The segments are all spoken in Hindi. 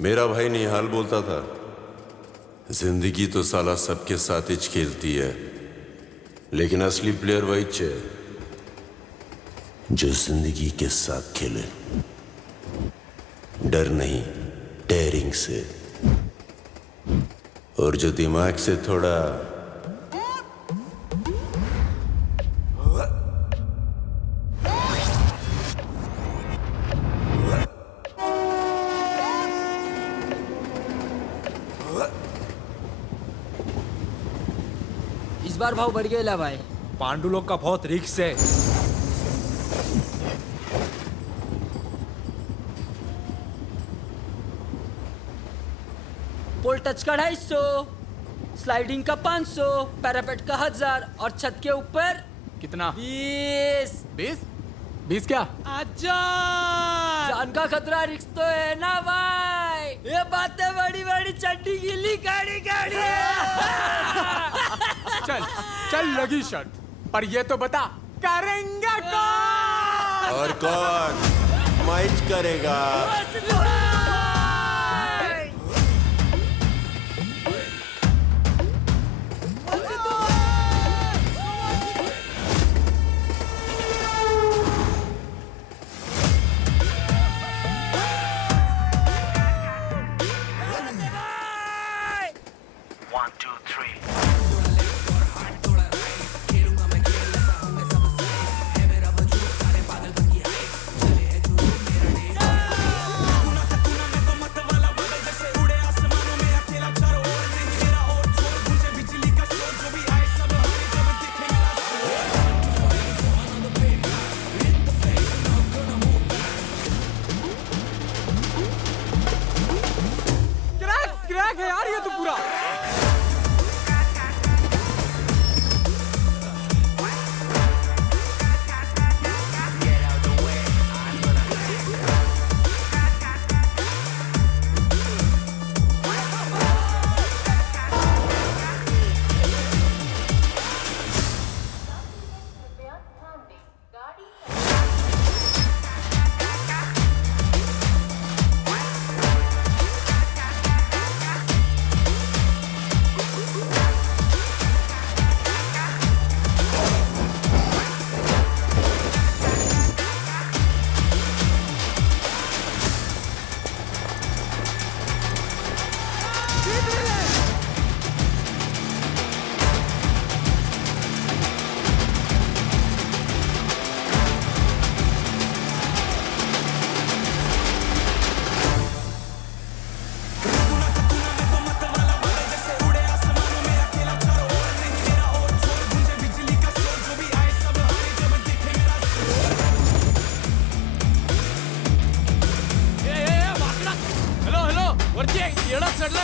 मेरा भाई निहाल बोलता था, जिंदगी तो साला सबके साथ ही खेलती है, लेकिन असली प्लेयर वही है जो जिंदगी के साथ खेले, डर नहीं, डेयरिंग से, और जो दिमाग से थोड़ा इस बार भाव बढ़ गया भाई। पांडु लोग का बहुत रिक्स है। पोल टच का 250, स्लाइडिंग का 500, पैरापेट का 1000 और छत के ऊपर कितना? 20। 20 क्या? जान का खतरा, रिक्स तो है ना भाई। ये बातें बड़ी बड़ी चड्डी गिली गाड़ी गाड़ी चल चल लगी शर्त, पर ये तो बता करेंगे कौन? और कौन माइच करेगा? क्रैक है यार ये तो पूरा।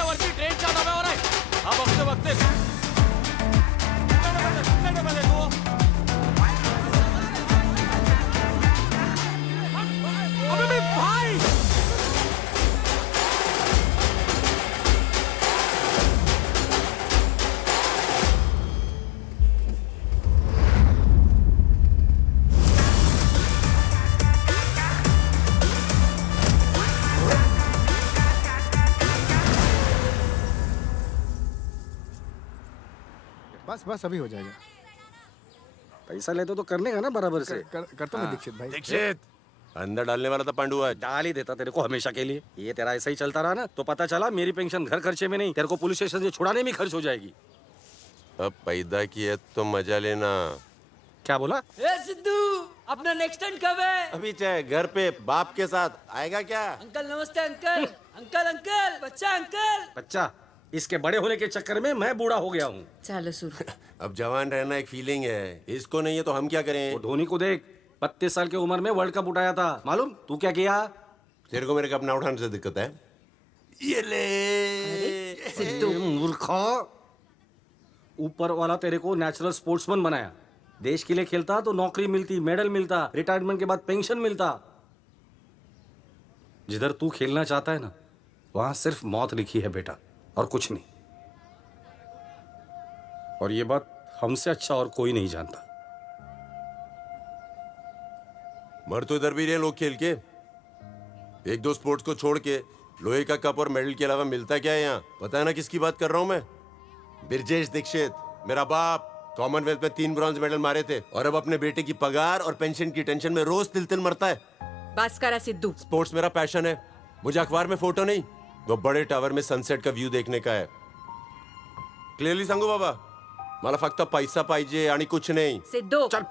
वरती ट्रेन च्या डब्यावर आहे। हा बघते बघते अबे भाई बस अभी हो जाएगा। पैसा लेते तो करने का ना बराबर से। करता मैं दीक्षित भाई। दीक्षित अंदर डालने वाला था पांडु आज। डाल ही देता तेरे को हमेशा के लिए। ये तेरा ऐसा ही चलता रहा ना तो पता चला मेरी पेंशन घर खर्चे में नहीं तेरे को पुलिस स्टेशन से छुड़ाने में खर्च हो जाएगी। अब पैदा की है तो मजा लेना। क्या बोला? ए सिद्धू अपना नेक्स्ट टर्न कब है? अभी चाहे घर पे बाप के साथ आएगा क्या? अंकल नमस्ते अंकल। अंकल अंकल बच्चा अंकल। बच्चा इसके बड़े होने के चक्कर में मैं बूढ़ा हो गया हूँ। चलो शुरू। अब जवान रहना एक फीलिंग है, इसको नहीं है तो हम क्या करें? वो धोनी को देख 32 साल की उम्र में वर्ल्ड कप उठाया था मालूम? तू क्या किया? तेरे को मेरे कप ना उठाने से दिक्कत है? ये ले सिद्धू मूर्खा। ऊपर वाला तेरे को नेचुरल स्पोर्ट्समैन बनाया। देश के लिए खेलता तो नौकरी मिलती, मेडल मिलता, रिटायरमेंट के बाद पेंशन मिलता। जिधर तू खेलना चाहता है ना वहां सिर्फ मौत लिखी है बेटा और कुछ नहीं। और ये बात हमसे अच्छा और कोई नहीं जानता। मर तो इधर भी रहे लोग खेल के। एक दो स्पोर्ट्स को छोड़ के लोहे का कप और मेडल के अलावा मिलता क्या है यहाँ? पता है ना किसकी बात कर रहा हूँ मैं? ब्रिजेश दीक्षित, मेरा बाप कॉमनवेल्थ में 3 ब्रॉन्ज मेडल मारे थे और अब अपने बेटे की पगार और पेंशन की टेंशन में रोज तिल तिल मरता है। बस करा सिद्धू। स्पोर्ट्स मेरा पैशन है, मुझे अखबार में फोटो नहीं, वो बड़े टावर में सनसेट का व्यू देखने का है। क्लियरली सांगू बाबा, मला फक्त पैसा पाहिजे आणि कुछ नहीं। सिद्धू चल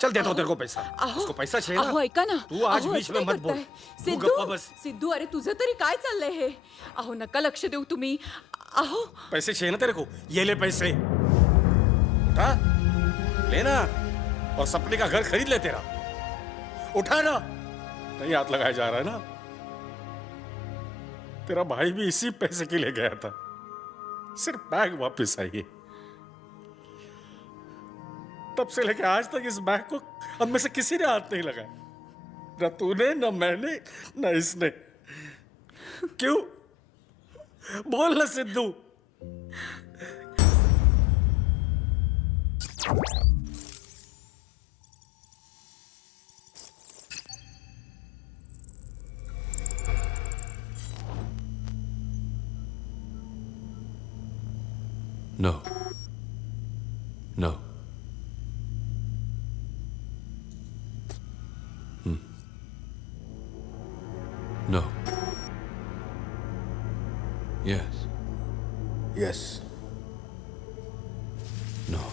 चल देता हूँ तेरे को पैसा। उसको पैसा चाहिए ना? अहो ऐका ना, तू आज अहो, बीच असं में काय मत बोल। करताय? तू गप्पा सिद्धू बस। सिद्धू अरे तुझं तरी काय चाललंय हे? अहो नका लक्ष देऊ तुम्ही। अहो पैसे चाहिए ना तेरे को? ये ले पैसे। उठा लेना और सपने का घर खरीद ले तेरा। उठा ना, नहीं हाथ लगाया जा रहा है ना? तेरा भाई भी इसी पैसे के लिए गया था, सिर्फ बैग वापस आई है। तब से लेके आज तक इस बैग को हम में से किसी ने हाथ नहीं लगाया, न तूने न मैंने न इसने। क्यों? बोल ना Sidhu. No. No. No. Yes. Yes. No.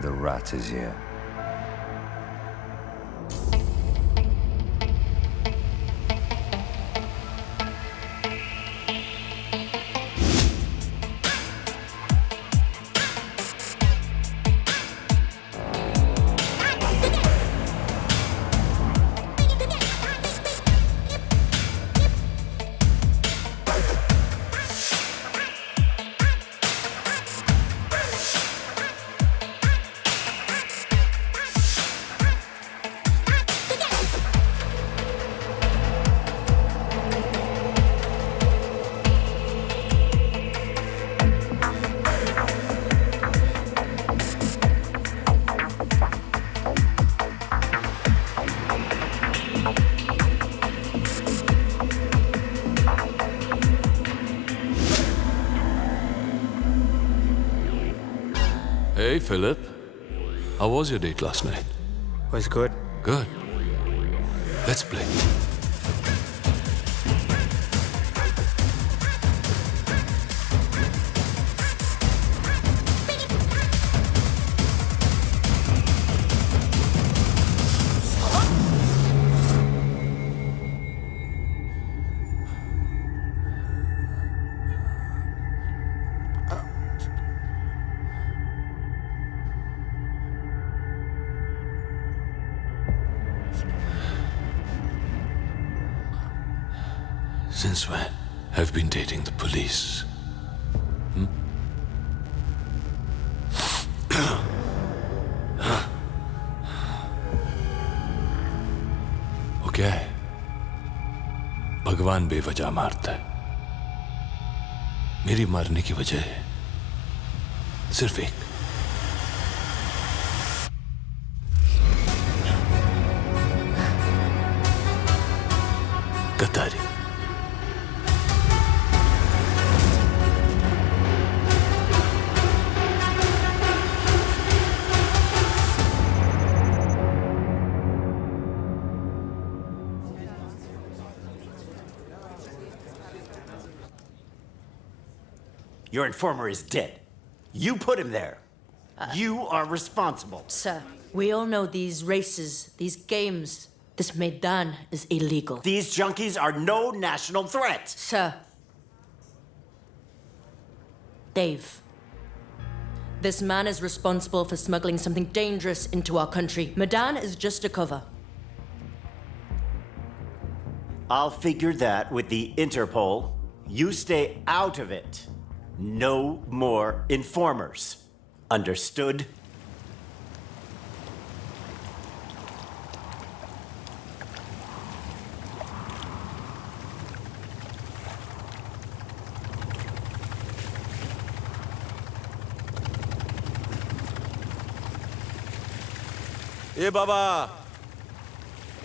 The rat is here. Hey, Philip. How was your date last night? Was good. Good. Let's play. Since when have been dating the police? वो क्या है? भगवान बेवजह मारता है। मेरी मारने की वजह है सिर्फ एक। गद्दारी। Your informer is dead. You put him there. You are responsible. Sir, we all know these races, these games, this Maidan is illegal. These junkies are no national threat. Sir. Dave. This man is responsible for smuggling something dangerous into our country. Maidan is just a cover. I'll figure that with the Interpol. You stay out of it. No more informers. Understood? ए बाबा,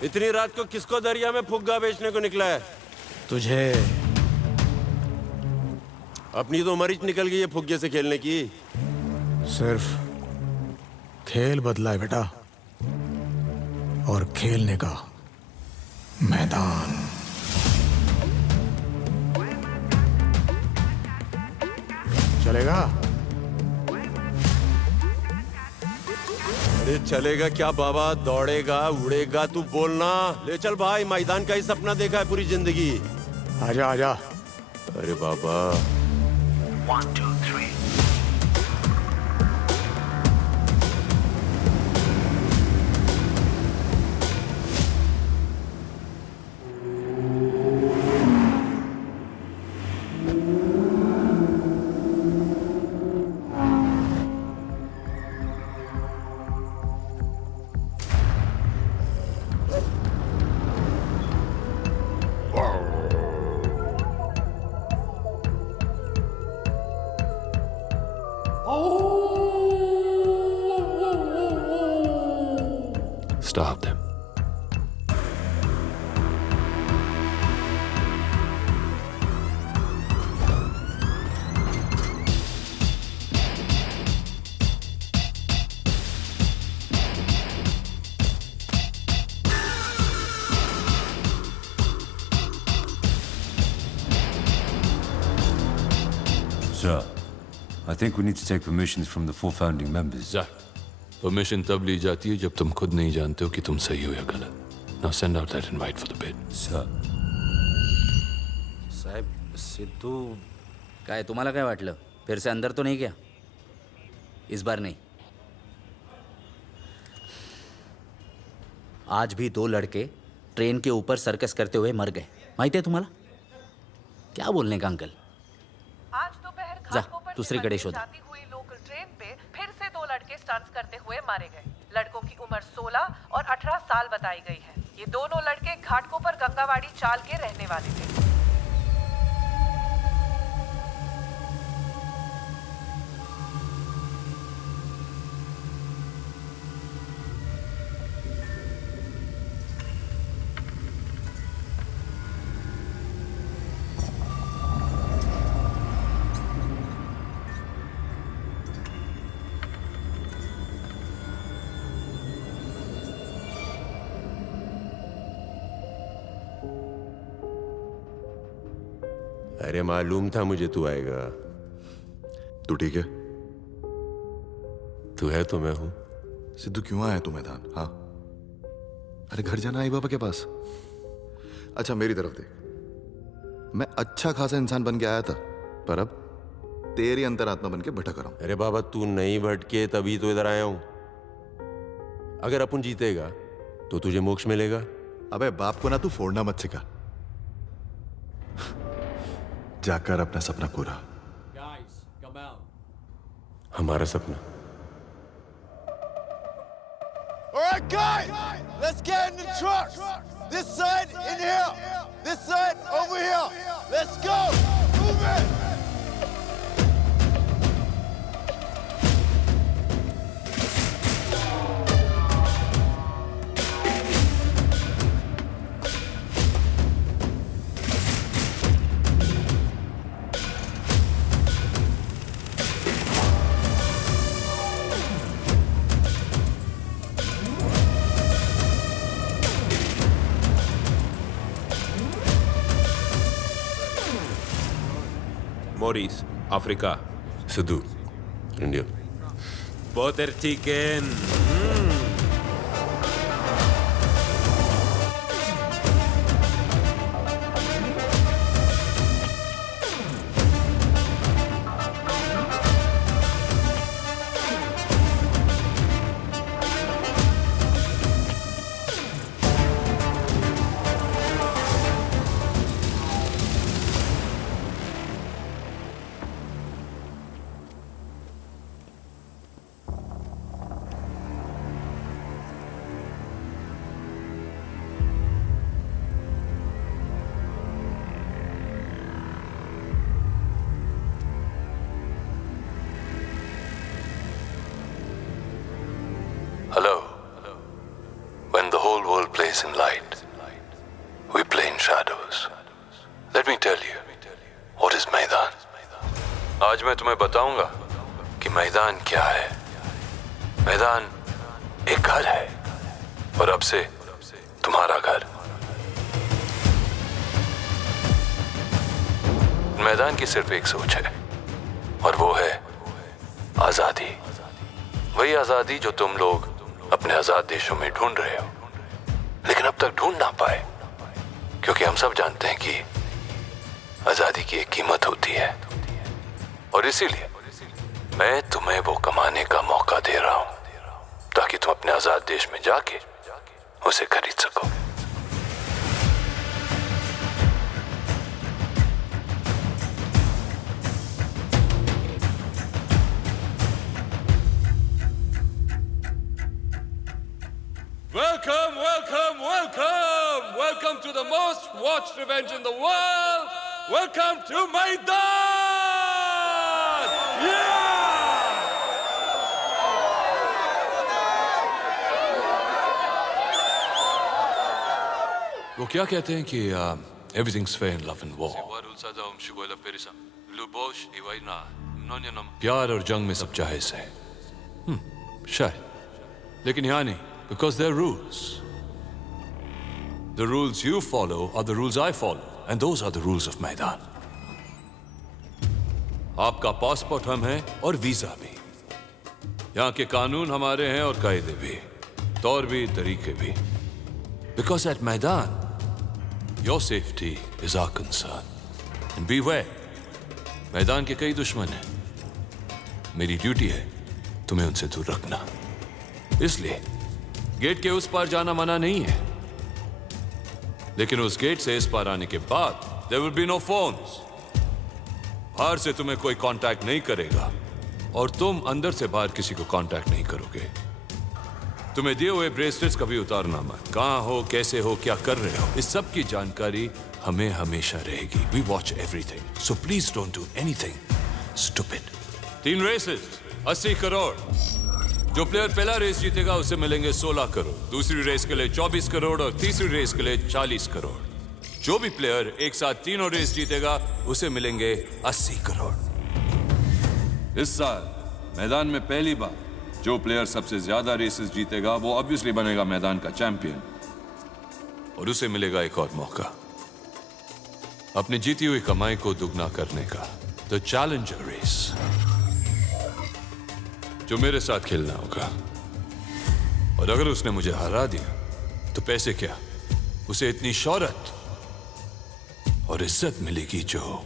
इतनी रात को किसको दरिया में फुग्गा बेचने को निकला है? तुझे। अपनी तो उम्र ही निकल गई है फुग्गे से खेलने की। सिर्फ खेल बदला है बेटा, और खेलने का मैदान। चलेगा? अरे चलेगा क्या बाबा, दौड़ेगा उड़ेगा, तू बोलना। ले चल भाई, मैदान का ही सपना देखा है पूरी जिंदगी। आजा आजा। अरे बाबा। 1 2 3 Stop them. Sir, I think we need to take permissions from the 4 founding members. जा। परमिशन तब ली जाती है जब तुम खुद नहीं जानते हो कि तुम सही हो या गलत। Now send out that invite for the bid. Sir. साहेब, सिद्धू काय तुम्हाला काय वाटलं? फिर से अंदर तो नहीं गया? इस बार नहीं। आज भी 2 लड़के ट्रेन के ऊपर सर्कस करते हुए मर गए। माहिती है तुम्हाला? क्या बोलने का अंकल? आज दोपहर जा, घाटों पर दूसरीकडे शोध। जाती हुई लोकल ट्रेन पे फिर से 2 लड़के स्टंट्स करते हुए मारे गए। लड़कों की उम्र 16 और 18 साल बताई गई है। ये दोनों लड़के घाटकों पर गंगावाड़ी चाल के रहने वाले थे। अरे मालूम था मुझे तू आएगा। तू ठीक है? तू है तो मैं हूं। सिद्धू क्यों आया तू मैदान? हाँ, अरे घर जाना आई बाबा के पास। अच्छा मेरी तरफ देख, मैं अच्छा खासा इंसान बन के आया था, पर अब तेरी अंतरात्मा बन के भटक रहा हूं। अरे बाबा तू नहीं भटके तभी तो इधर आया हूं। अगर अपन जीतेगा तो तुझे मोक्ष मिलेगा। अबे बाप को ना तू फोड़ना मत सिखा, जाकर अपना सपना पूरा। हमारा सपना। All right, guys, let's get in the trucks. This side in here, this side over here. Let's go. Move it. Maurice, Afrika. Sidhu, India. Butter chicken. plays in light. We play in shadows. Let me tell you, what is मैदान? आज मैं तुम्हें बताऊंगा कि मैदान क्या है. मैदान एक घर है, और अब से तुम्हारा घर. मैदान की सिर्फ एक सोच है, और वो है आजादी. वही आजादी जो तुम लोग अपने आजाद देशों में ढूंढ रहे हो, लेकिन अब तक ढूंढ ना पाए, क्योंकि हम सब जानते हैं कि आजादी की एक कीमत होती है. और इसीलिए मैं तुम्हें वो कमाने का मौका दे रहा हूं, ताकि तुम अपने आजाद देश में जाके उसे खरीद सको. Welcome, welcome, welcome! Welcome to the most watched event in the world! Welcome to Maidan! Yeah! वो क्या कहते हैं कि everything's fair in love and war. प्यार और जंग में सब जायज है. शायद, लेकिन यहाँ नहीं. Because there are rules. The rules you follow are the rules I follow, and those are the rules of मैदान. आपका पासपोर्ट हम हैं और वीजा भी. यहाँ के कानून हमारे हैं और कायदे भी, तौर भी, तरीके भी. Because at मैदान, your safety is our concern. And beware, मैदान के कई दुश्मन हैं. मेरी ड्यूटी है तुम्हें उनसे दूर रखना. इसलिए गेट के उस पार जाना मना नहीं है, लेकिन उस गेट से इस पार आने के बाद there will be no phones. बाहर से तुम्हें कोई कांटेक्ट नहीं करेगा, और तुम अंदर से बाहर किसी को कांटेक्ट नहीं करोगे. तुम्हें दिए हुए ब्रेसलेट्स कभी उतारना मत. कहां हो, कैसे हो, क्या कर रहे हो, इस सब की जानकारी हमें हमेशा रहेगी. We watch everything, so please don't do anything stupid. 3 races, 80 crore. जो प्लेयर पहला रेस जीतेगा उसे मिलेंगे 16 करोड़, दूसरी रेस के लिए 24 करोड़ और तीसरी रेस के लिए 40 करोड़. जो भी प्लेयर एक साथ तीनों रेस जीतेगा उसे मिलेंगे 80 करोड़. इस साल मैदान में पहली बार जो प्लेयर सबसे ज्यादा रेसेस जीतेगा वो ऑब्वियसली बनेगा मैदान का चैंपियन, और उसे मिलेगा एक और मौका अपनी जीती हुई कमाई को दुगना करने का. द चैलेंजर रेस, जो मेरे साथ खेलना होगा. और अगर उसने मुझे हरा दिया तो पैसे क्या, उसे इतनी शोहरत और इज्जत मिलेगी जो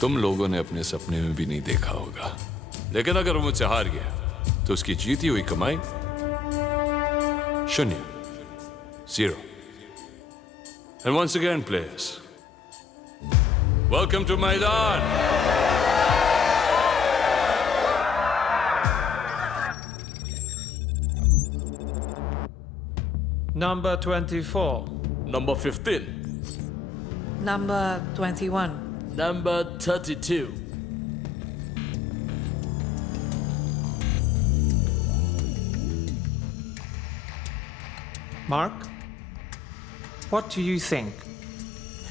तुम लोगों ने अपने सपने में भी नहीं देखा होगा. लेकिन अगर वो मुझसे हार गया तो उसकी जीती हुई कमाई 0. And once again, players, welcome to Maidan. Number 24. Number 15. Number 21. Number 32. Mark, what do you think?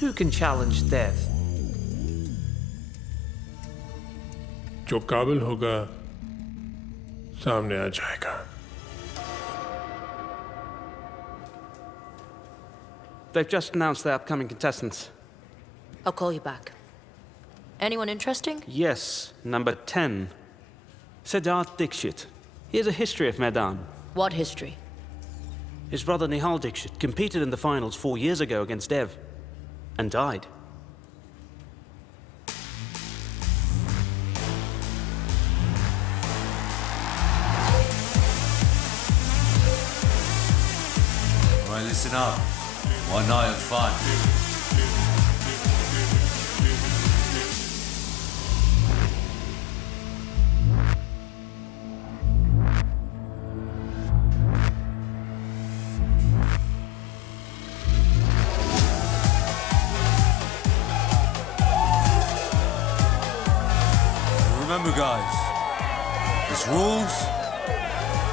Who can challenge death? जो काबिल होगा सामने आ जाएगा. They've just announced the upcoming contestants. I'll call you back. Anyone interesting? Yes, number 10. Siddharth Dixit. He has a history of Maidan. What history? His brother Nihal Dixit competed in the finals 4 years ago against Dev and died. All right, listen up. One night of fun. Remember, guys, there's rules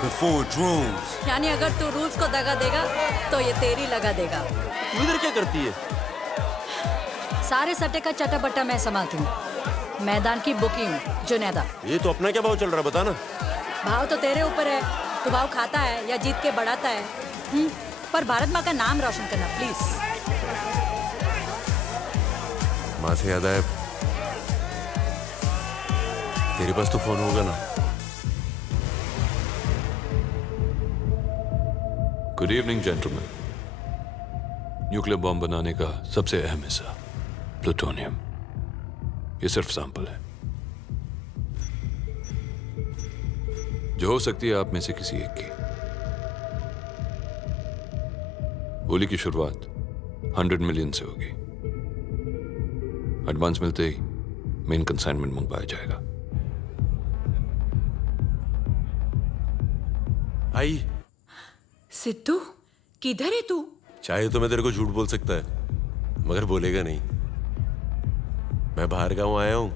before drones. यानी अगर तू रूल्स को दगा देगा तो ये तेरी लगा देगा। तू इधर क्या करती है? सारे सट्टे का चटाबट्टा मैं संभालती हूँ। मैदान की बुकिंग जुनैदा। ये तो अपना क्या भाव चल रहा है, बता ना। भाव तो तेरे ऊपर है, तू भाव खाता है या जीत के बढ़ाता है। पर भारत माँ का नाम रोशन करना प्लीज। माँ से याद आया, तेरे पास तो फोन होगा ना? Good evening gentleman. Nuclear bomb बनाने का सबसे अहम हिस्सा प्लूटोनियम, ये सिर्फ सैंपल है जो हो सकती है आप में से किसी एक की। गोली की शुरुआत 100 मिलियन से होगी। एडवांस मिलते ही मेन कंसाइनमेंट मंगवाया जाएगा। आई सिद्धू, किधर है तू? चाहे तो मैं तेरे को झूठ बोल सकता है, मगर बोलेगा नहीं। मैं बाहर गांव आया हूँ,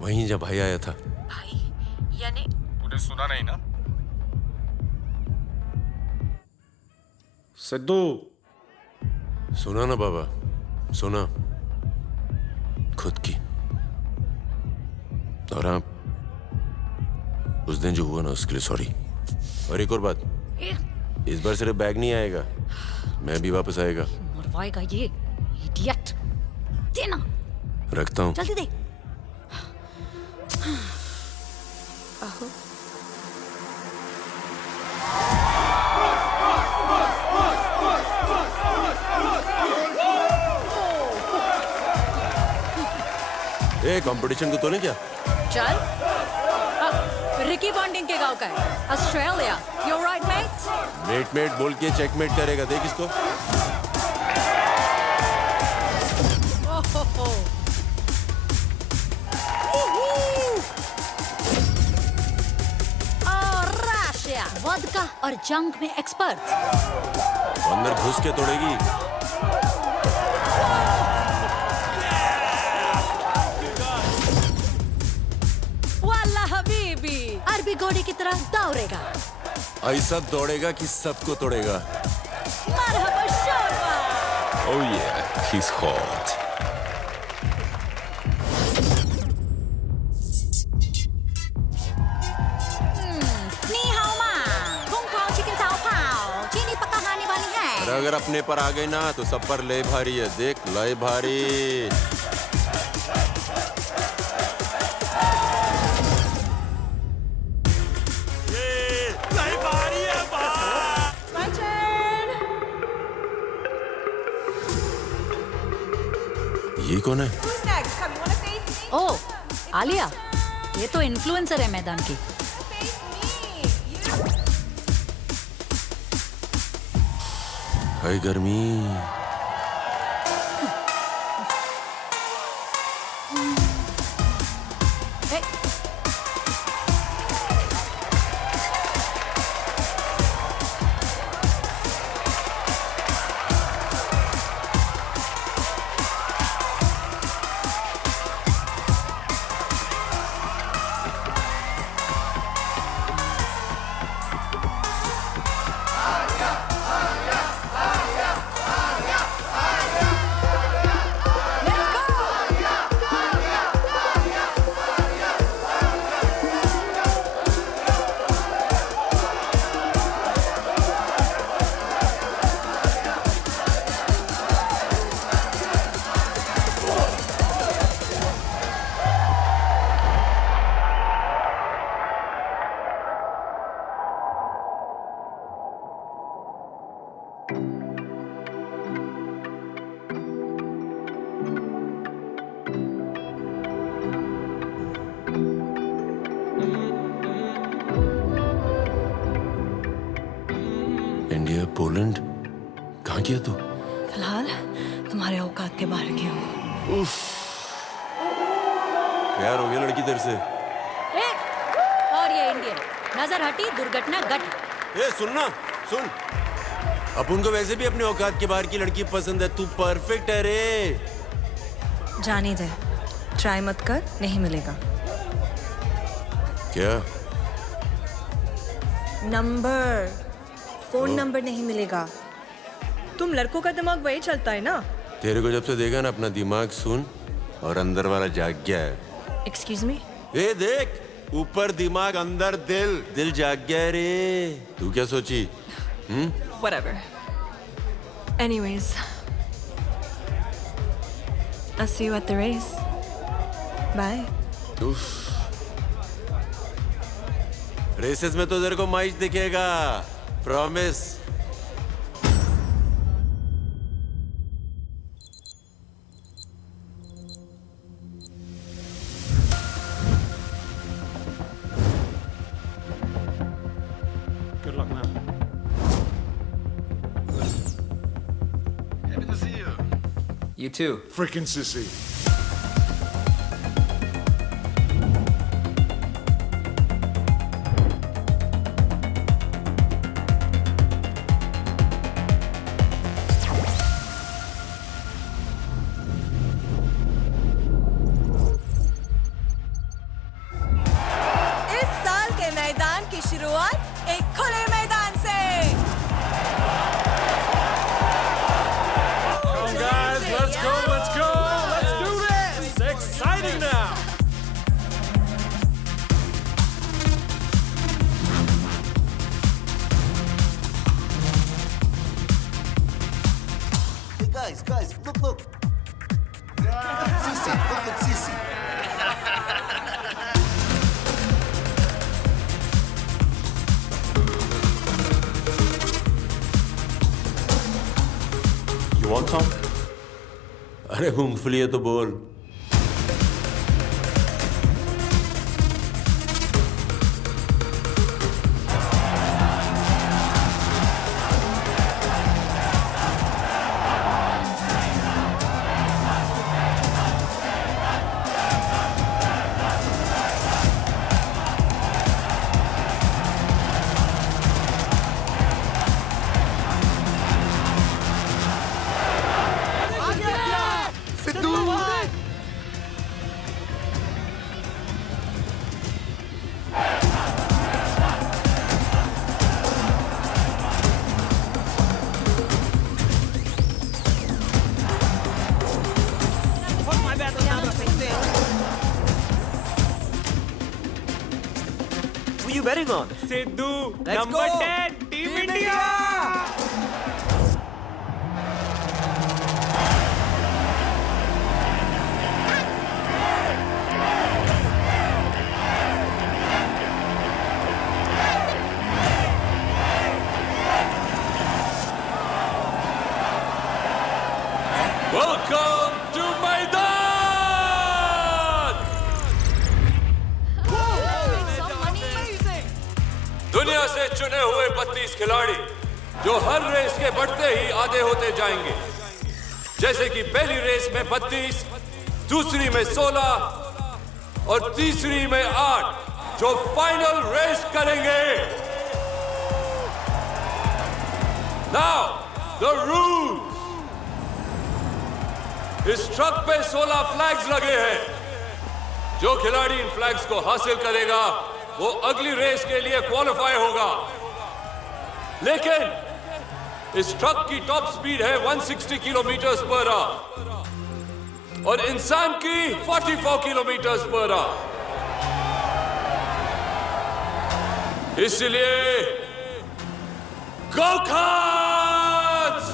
वहीं जब भाई आया था। भाई यानी तूने सुना नहीं ना? सिद्धू, सुना ना बाबा, सुना खुद की। और हाँ, उस दिन जो हुआ ना उसके लिए सॉरी। और एक और बात, इस बार सिर्फ बैग नहीं आएगा, मैं भी वापस आएगा। मरवाएगा ये इडियट। देना। रखता हूँ। जल्दी दे। आहो। ए, कंपटीशन को तो नहीं क्या? चल। रिकी बॉन्डिंग के गांव का है, Australia. You right mate? Mate mate बोल के चेकमेट करेगा, देख इसको। रशिया वोदका और जंग में एक्सपर्ट। अंदर घुस के तोड़ेगी। वाला हबीबी अरबी घोड़े की तरह दौड़ेगा। ऐसा दौड़ेगा कि सबको तोड़ेगा। मरहबा शोरबा। Oh yeah, he's hot. नी हाओ मा, कुंग पाओ चिकन चाओ पाओ, चीनी पक्का खाने वाली है। अगर अपने पर आ गई ना तो सब पर ले भारी है, देख ले भारी। ये कौन है? ओ, आलिया, ये तो इन्फ्लुएंसर है मैदान की। हाय गर्मी। इंडिया, पोलैंड, कहाँ किया तू? फिलहाल तुम्हारे औकात के बाहर की हूँ। उफ, प्यार हो गया लड़की तेरे से। और ये इंडियन, नजर हटी दुर्घटना घट। ए सुनना, सुन, अपन को वैसे भी अपने औकात के बाहर की लड़की पसंद है, तू परफेक्ट है रे। जाने दे, ट्राई मत कर, नहीं मिलेगा। क्या? नंबर, फोन नंबर नहीं मिलेगा। तुम लड़कों का दिमाग वही चलता है ना? तेरे को जब से देखा ना, अपना दिमाग सुन, और अंदर वाला जाग गया है। Excuse me? ए देख, ऊपर दिमाग अंदर दिल, दिल जाग गया है रे। तू क्या सोची? Whatever. Anyways, I'll see you at the race. Bye. Races में तो तेरे को माइच दिखेगा, promise. Good luck, man. Happy to see you. You too. Freaking sissy. इस साल के मैदान की शुरुआत एक खुले मैदान से। Come on, guys, let's go, let's go, let's do this! It's exciting now! Hey guys, look. Sissy, look at Sissy. You want some? अरे मूंगफली है तो बोल। Who you betting on? Sidhu, Let's number go. 10, Team India! Welcome to मैदान! दुनिया से चुने हुए 32 खिलाड़ी जो हर रेस के बढ़ते ही आधे होते जाएंगे। जैसे कि पहली रेस में 32, दूसरी में 16 और तीसरी में 8 जो फाइनल रेस करेंगे। Now, the rules. इस ट्रक पे 16 फ्लैग्स लगे हैं। जो खिलाड़ी इन फ्लैग्स को हासिल करेगा वो अगली रेस के लिए क्वालिफाई होगा। लेकिन इस ट्रक की टॉप स्पीड है 160 किलोमीटर पर आवर और इंसान की 44 किलोमीटर पर आवर। इसलिए गो कार्ट्स!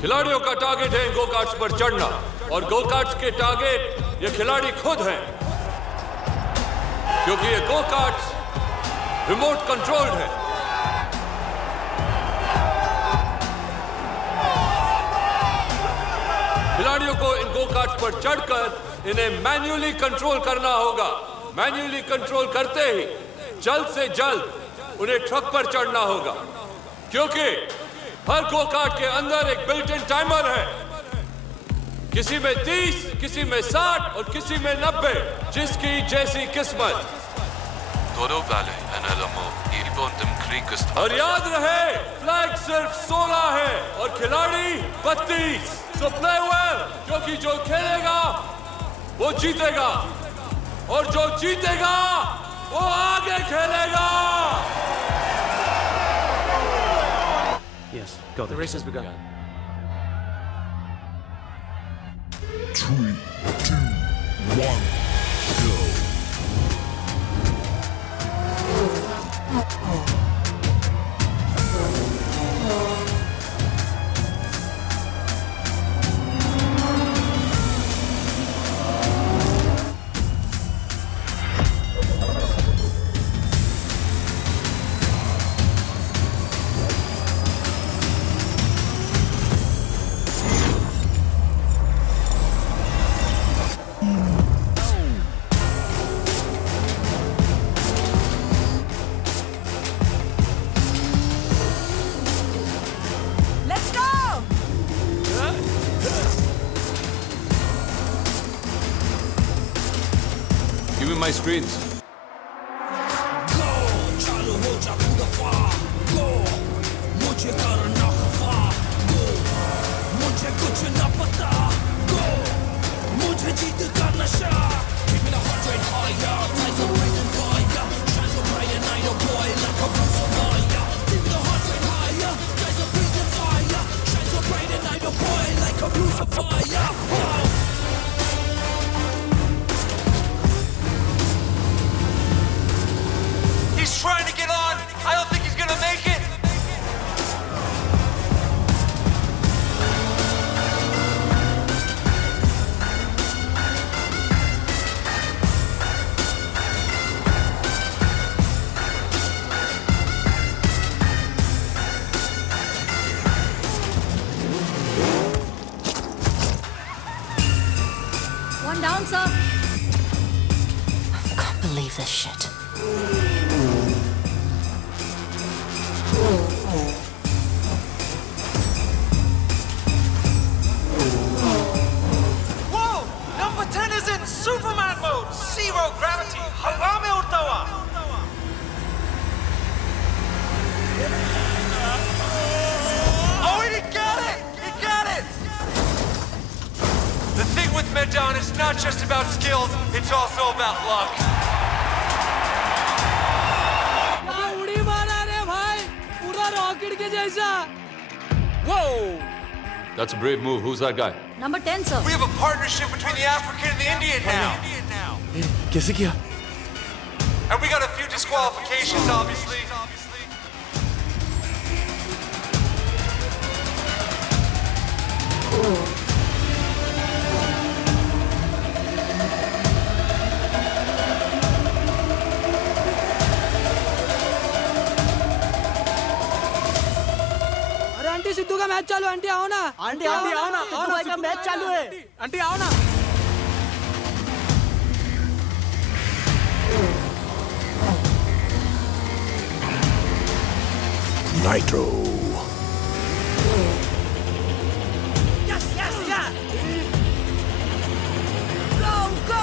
खिलाड़ियों का टारगेट है गो कार्ट्स पर चढ़ना और गो कार्ट्स के टारगेट ये खिलाड़ी खुद हैं, क्योंकि ये गो कार्ट्स रिमोट कंट्रोल्ड है। खिलाड़ियों को इन गो कार्ट्स पर चढ़कर इन्हें मैन्युअली कंट्रोल करना होगा। मैन्युअली कंट्रोल करते ही जल्द से जल्द उन्हें ट्रक पर चढ़ना होगा, क्योंकि हर गो कार्ट के अंदर एक बिल्ट इन टाइमर है। किसी में 30, किसी में 60 और किसी में 90, जिसकी जैसी किस्मत। और याद रहे, फ्लैग सिर्फ 16 है और खिलाड़ी 32। सो प्ले वेल, क्योंकि जो खेलेगा वो जीतेगा और जो जीतेगा वो आगे खेलेगा। Yes, got it. The race has begun. 3, 2, 1, go. Let's go! Give me my screens. He's trying to get on. I don't think he's gonna make it. One down, sir. Can't believe this shit. Whoa! Number 10 is in Superman mode. Zero gravity. हवा में उड़ता हुआ. Oh, he got it! He got it! The thing with Medan is not just about skills, it's also about luck. उड़ी मारा रे भाई, पूरा रॉकेट के जैसा. Whoa! That's a brave move. Who's that guy? Number 10, sir. We have a partnership between the African and the Indian now. कैसे किया? And we got a few disqualifications, obviously. अरे आंटी सिद्धू का मैच चालू. आंटी आओ ना. आंटी आओ ना. सिद्धू भाई का मैच चालू है. आंटी आओ ना. Nitro. Yes, yes, yes. Go, go.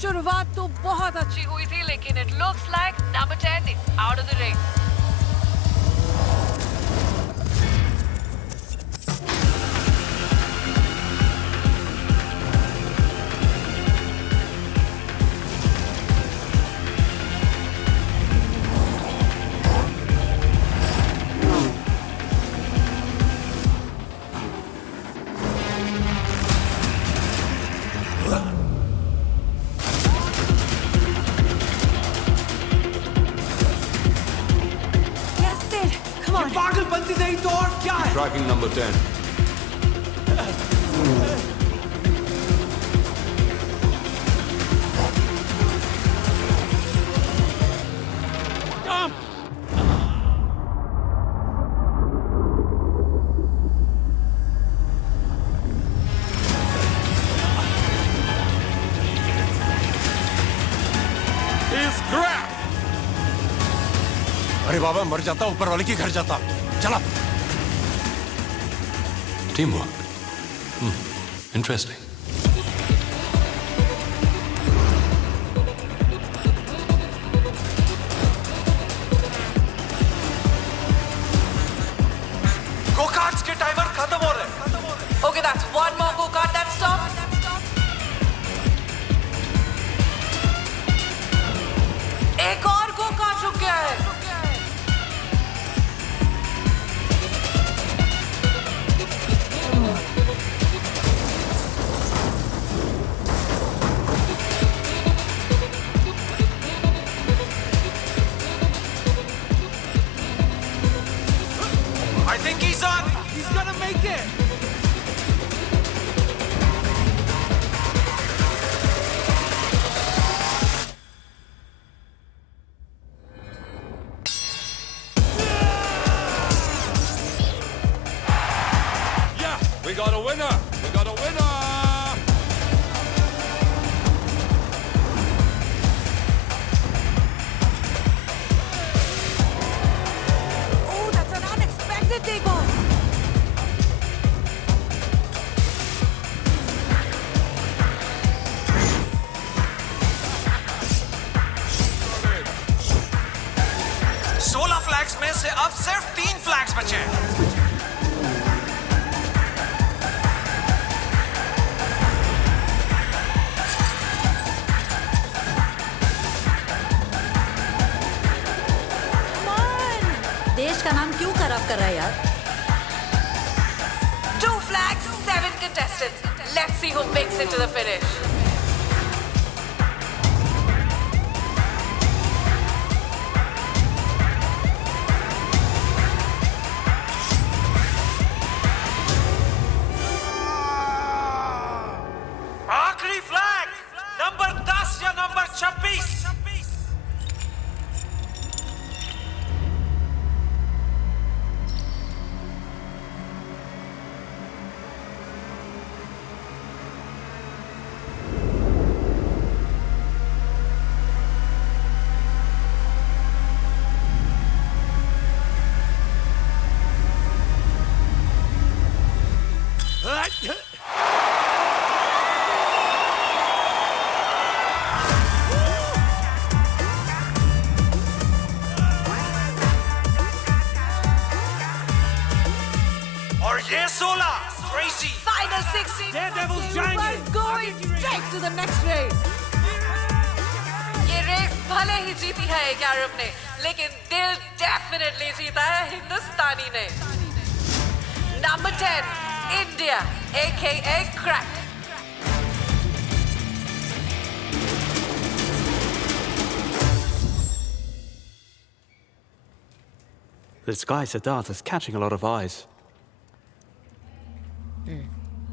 शुरुआत तो बहुत अच्छी हुई थी लेकिन it looks like number 10 is out of the ring. पागलपंती नहीं तो और क्या है? Tracking number 10. अरे बाबा मर जाता, ऊपर वाले के घर जाता। चला। Team work. इंटरेस्टिंग। Go-karts के टाइमर खत्म हो रहे हैं। Okay, that's one more go-kart that stopped. एक और go-kart रुक गया है। I think he's on. He's gonna make it. Yeah, we got a winner. We got a winner. Oh, that's an unexpected takeoff. सोलह फ्लैग्स में से अब सिर्फ 3 फ्लैग्स बचे हैं। देश का नाम क्यों खराब कर रहा है यार? 2 flags, 7 contestants. Let's see who makes it to the finish. आखिरी फ्लैग नंबर 10 या नंबर 26। और ये 16 क्रेजी Final 16. Daredevils We're जाएंगे। going straight to the next race. ये रेस भले ही जीती है एक अरब ने, लेकिन दिल डेफिनेटली जीता है हिंदुस्तानी ने। Number 10, India, aka Crack. This guy Siddharth is catching a lot of eyes.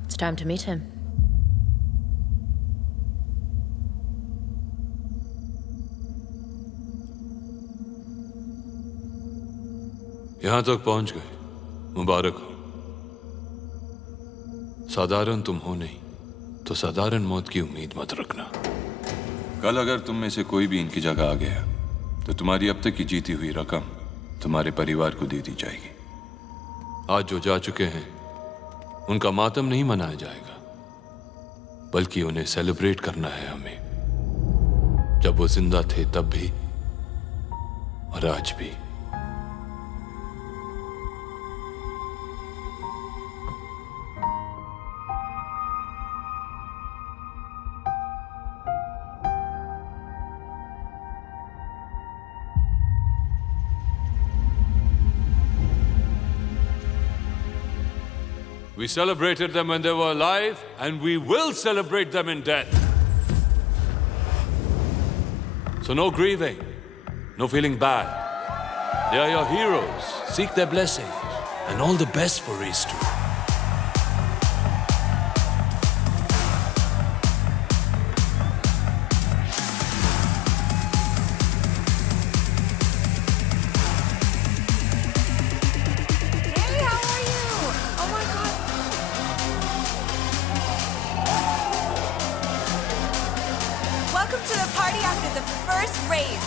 It's time to meet him. यहां तक पहुंच गए, मुबारक हो। साधारण तुम हो नहीं तो साधारण मौत की उम्मीद मत रखना। कल अगर तुम में से कोई भी इनकी जगह आ गया तो तुम्हारी अब तक की जीती हुई रकम तुम्हारे परिवार को दे दी जाएगी। आज जो जा चुके हैं उनका मातम नहीं मनाया जाएगा, बल्कि उन्हें सेलिब्रेट करना है हमें। जब वो जिंदा थे तब भी और आज भी। We celebrated them when they were alive, and we will celebrate them in death. So no grieving, no feeling bad. They are your heroes. Seek their blessing, and all the best for race 2. Welcome to the party after the first race.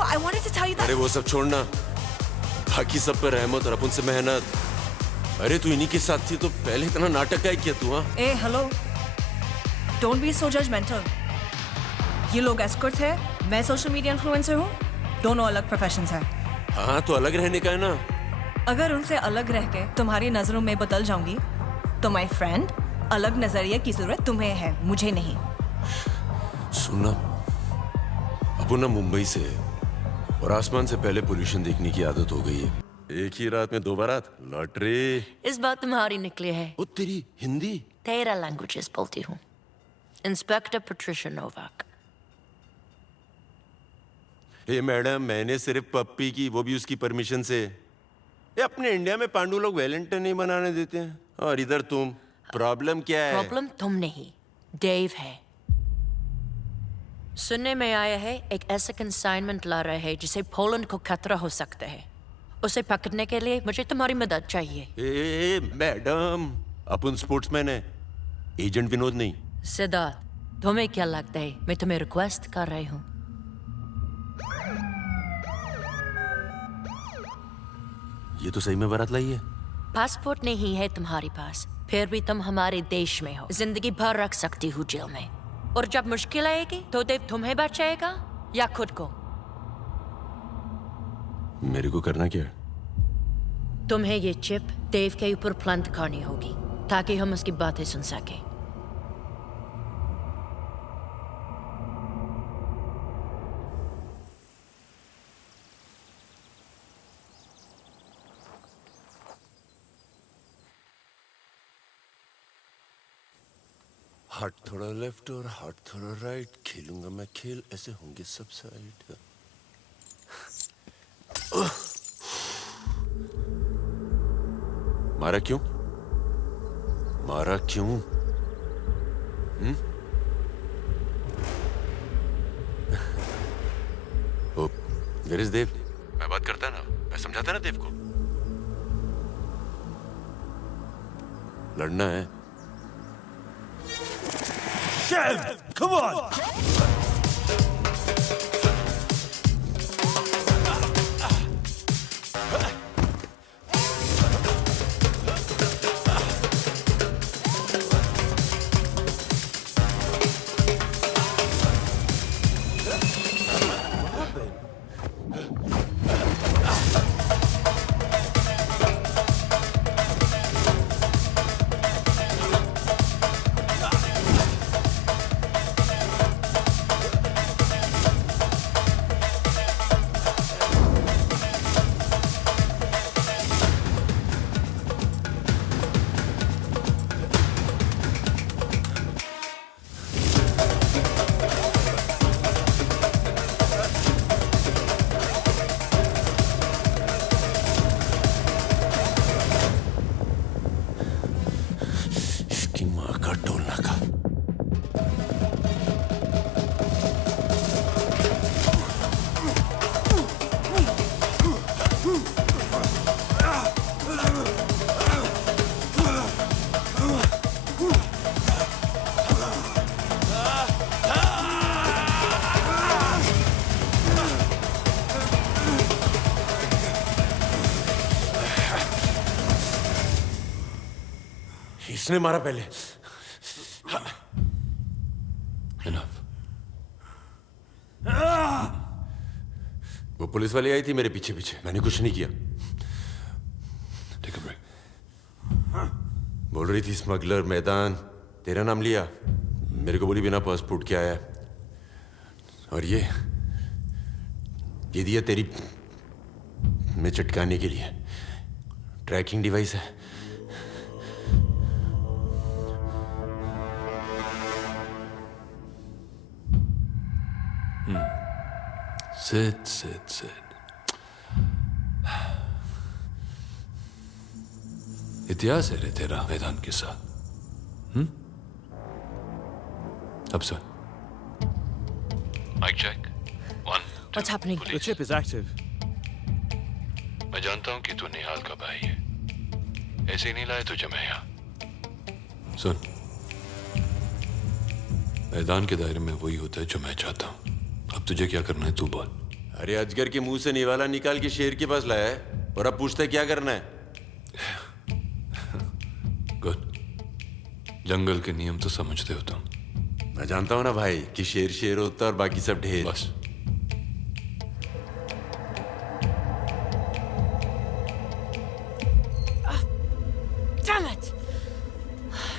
I wanted to tell you that. अरे वो सब छोड़ना, बाकी सब पे रहमत और अपन से मेहनत। अरे तू इन्हीं के साथ थी तो पहले इतना नाटक का किया तू? हाँ Hey, hello. Don't be so judgmental. ये लोग एस्कॉर्ट्स है, मैं सोशल मीडिया इन्फ्लुएंसर हूँ, दोनों अलग प्रोफेशंस हैं। हाँ तो अलग रहने का है ना। अगर उनसे अलग रह के तुम्हारी नजरों में बदल जाऊंगी तो माय फ्रेंड, अलग नजरिए की जरूरत तुम्हें है, मुझे नहीं। सुनना, अपन ना मुंबई से और आसमान से पहले पोल्यूशन देखने की आदत हो गई है। एक ही रात में 2 बारात, लॉटरी। इस बात तुम्हारी निकली है। ओ तेरी हिंदी? तेरा लैंग्वेजेस बोलती हूँ। Inspector Patricia Novak. ए मैडम, मैंने सिर्फ पप्पी की, वो भी उसकी परमिशन से। ये अपने इंडिया में पांडु लोग वैलेंटाइन नहीं मनाने देते हैं और इधर तुम। प्रॉब्लम क्या है? प्रॉब्लम तुम नहीं, डेव है। सुनने में आया है एक ऐसा कंसाइनमेंट ला रहे हैं जिसे पोलैंड को खतरा हो सकता है। उसे पकड़ने के लिए मुझे तुम्हारी मदद चाहिए। ए मैडम, अपन स्पोर्ट्समैन है, एजेंट विनोद नहीं। सिद्धार्थ, तुम्हें क्या लगता है मैं तुम्हें रिक्वेस्ट कर रही हूँ? ये तो सही में बारात लाई है। पासपोर्ट नहीं है तुम्हारे पास, फिर भी तुम हमारे देश में हो। जिंदगी भर रख सकती हूँ जेल में, और जब मुश्किल आएगी तो देव तुम्हें बचाएगा या खुद को? मेरे को करना क्या है? तुम्हें ये चिप देव के ऊपर प्लांट करनी होगी ताकि हम उसकी बातें सुन सके। हाथ थोड़ा लेफ्ट और हाथ थोड़ा राइट, खेलूंगा मैं खेल, ऐसे होंगे सब साइड। मारा क्यों? मारा क्यों? ओ, वेयर इज देव? मैं बात करता ना, मैं समझाता ना देव को। लड़ना है। Dev, come on! इसने मारा पहले। वो पुलिस वाली आई थी मेरे पीछे पीछे, मैंने कुछ नहीं किया। बोल रही थी स्मगलर मैदान, तेरा नाम लिया, मेरे को बोली बिना पासपोर्ट के आया, और ये दिया तेरी में चटकाने के लिए। ट्रैकिंग डिवाइस है। Sit. इतिहास है रे तेरा वेदांत के साथ। अब सुन। Mic check. 1 What's happening? The chip is active. मैं जानता हूं कि तू निहाल का भाई है, ऐसे ही नहीं लाया तुझे मैं यहाँ। सुन, मैदान के दायरे में वही होता है जो मैं चाहता हूं। अब तुझे क्या करना है तू बोल। अरे अजगर के मुंह से निवाला निकाल के शेर के पास लाया है और अब पूछते क्या करना है। गुड। जंगल के नियम तो समझते हो तुम। मैं जानता हूं ना भाई कि शेर शेर होता है और बाकी सब ढेर। बस Damn it!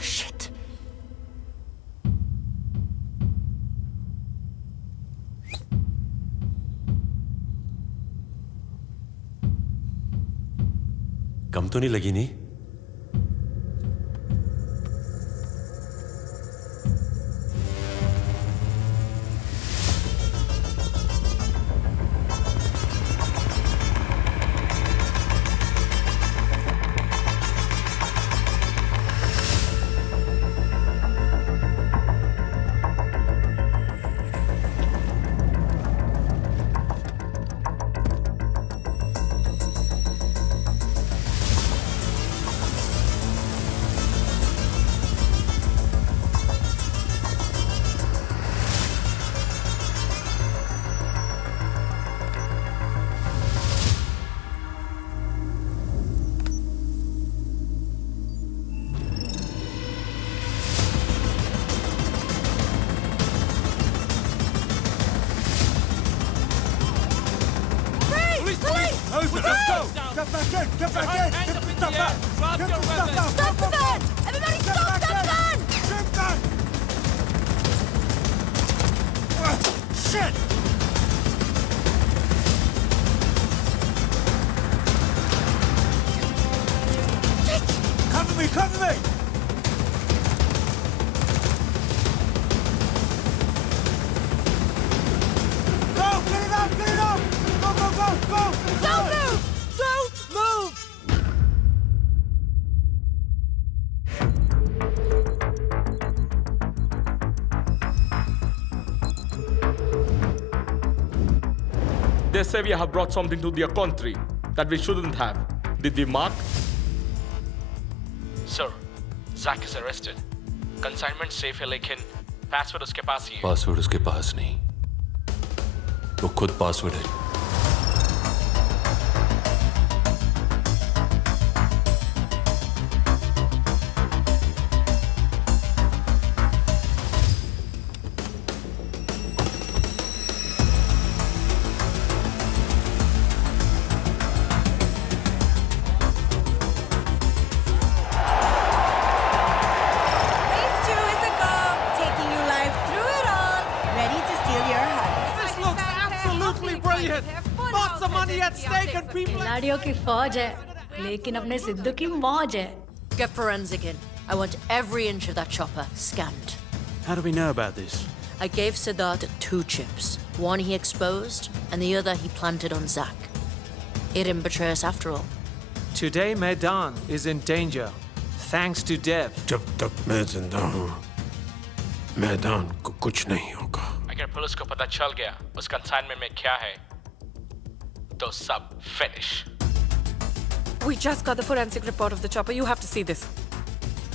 Shit. कम तो नहीं लगी नहीं? They say we have brought something to their country that we shouldn't have. Did we mark? Sir, Zack is arrested. Consignment safe है लेकिन पासवर्ड उसके पास ही है. पासवर्ड उसके पास नहीं, वो खुद पासवर्ड है. खिलाड़ियों की फौज है, लेकिन अपने सिद्धू की मौज है. Get forensic in. I want every inch of that chopper scanned. How do we know about this? I gave Siddharth 2 chips. One he exposed, and the other he planted on Zack. He didn't betray us after all. Today, Maidan is in danger, thanks to Dev. जब तक मैं जिंदा हूँ, मैदान को कुछ नहीं होगा. अगर पुलिस को पता चल गया उस कंसाइनमेंट में क्या है, तो सब finish. We just got the forensic report of the chopper. You have to see this.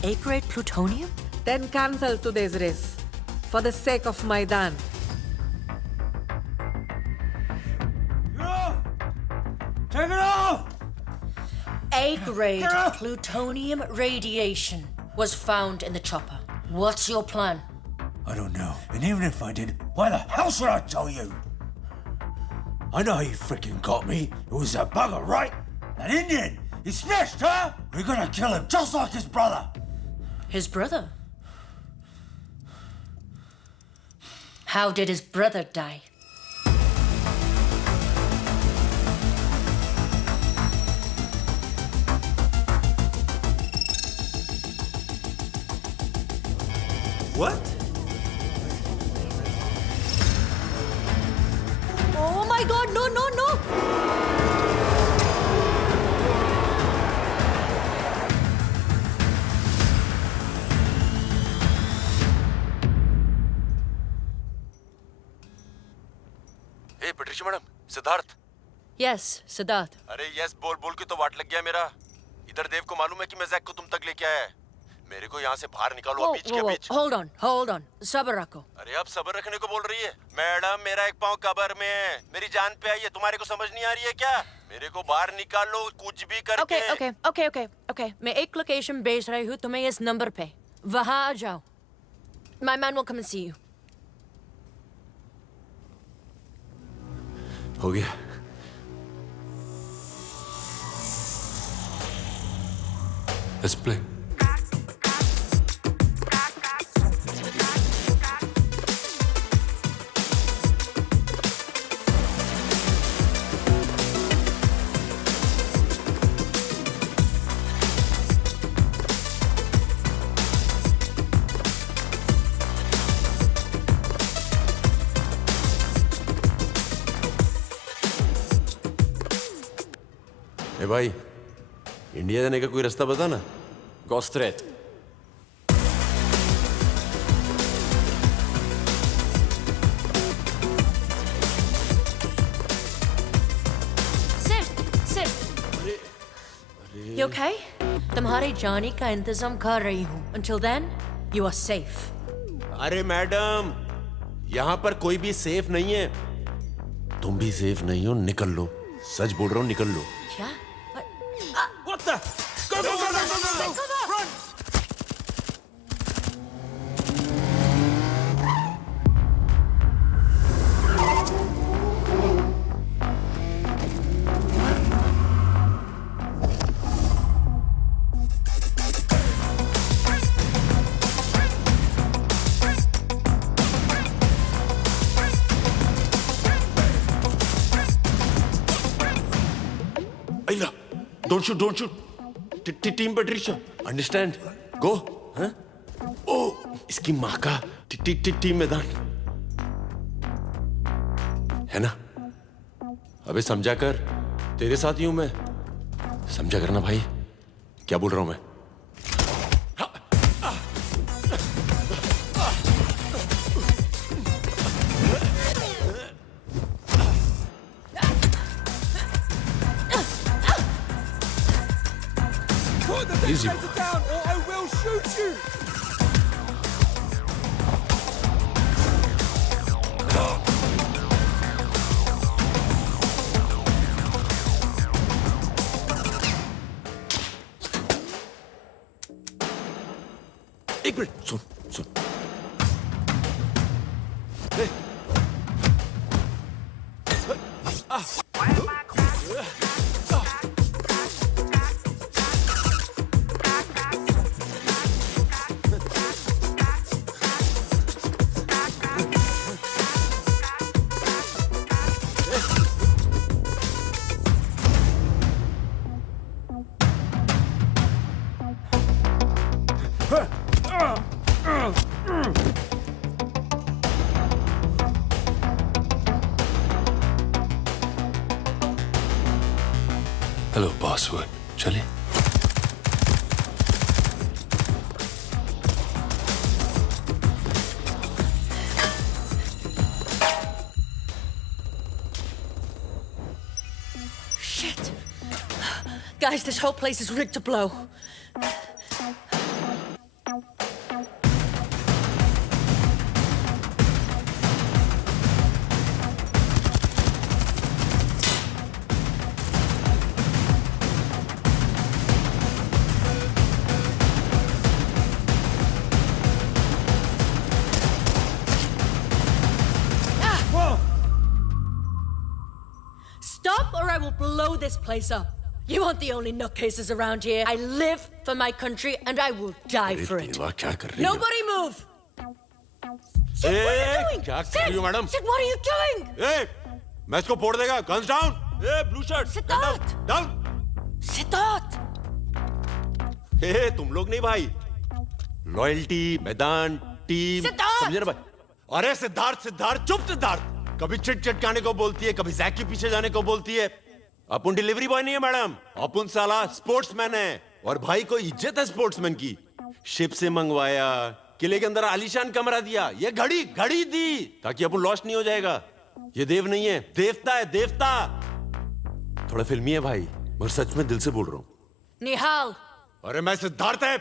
A-grade plutonium? Then cancel today's race for the sake of Maidan. Take it off! A-grade plutonium radiation was found in the chopper. What's your plan? I don't know. And even if I did, why the hell should I tell you? I know how you freaking got me. It was that bugger, right? That Indian! He snitched, huh? We're gonna kill him just like his brother! His brother? How did his brother die? What? Oh my God! No! No! No! हे Patricia madam, Siddharth. Yes, Siddharth. अरे यस बोल बोल के तो वाट लग गया मेरा. इधर देव को मालूम है कि मैं जैक को तुम तक लेके आया है. मेरे को यहाँ से बाहर निकालो बीच के बीच। hold on, सब्र रखो। अरे अब सब्र रखने को बोल रही है? मैडम मेरा एक पाँव कब्र में है, मेरी जान पे आई है, तुम्हारे को समझ नहीं आ रही है क्या? मेरे को बाहर निकालो कुछ भी करके। Okay, मैं एक लोकेशन भेज रही हूँ तुम्हें इस नंबर पे, वहाँ आ जाओ। My man will come and see you. हो गया। Let's play. ए भाई, इंडिया जाने का कोई रास्ता बता ना। Gå straight. Sit. You okay? तुम्हारे जाने का इंतजाम कर रही हूँ। Until then, you are safe. अरे मैडम, यहाँ पर कोई भी सेफ नहीं है। तुम भी सेफ नहीं हो, निकल लो। सच बोल रहा हूँ, निकल लो। क्या? What the? Go! Run! Ayla, don't shoot. Team Patricia, understand? Go, huh? Oh, इसकी माँ का टीम मैदान है ना? अबे समझा कर, तेरे साथ ही हूं मैं। समझा करना भाई, क्या बोल रहा हूं मैं? Easy. Down, or I will shoot you. एक मिनट, सुन। हेलो पासवर्ड, चले? Shit! Guys, this whole place is rigged to blow. Stop or I will blow this place up. You aren't the only nutcases around here. I live for my country and I will die for it. क्या कर रही है? Nobody move! Sid, what are you doing? क्या कर रही हो madam? Sid, what are you doing? मैं इसको फोड़ देगा। Guns down! Blue shirt! Siddharth! Down! Siddharth! तुम लोग नहीं भाई। लॉयल्टी, मैदान, टीम, समझे ना भाई? अरे सिद्धार्थ, चुप सिद्धार्थ। कभी चिट चटकाने को बोलती है, कभी जैक के पीछे जाने को बोलती है। अपन डिलीवरी बॉय नहीं है मैडम, अपन साला स्पोर्ट्समैन है। और भाई को इज्जत है स्पोर्ट्समैन की। शिप से मंगवाया, किले के अंदर आलीशान कमरा दिया, ये घड़ी दी ताकि अपन लॉस्ट नहीं हो जाएगा। ये देव नहीं है, देवता है, देवता। थोड़ा फिल्मी है भाई, मगर सच में दिल से बोल रहा हूँ। निहाल! अरे मैं सिद्धार्थ है।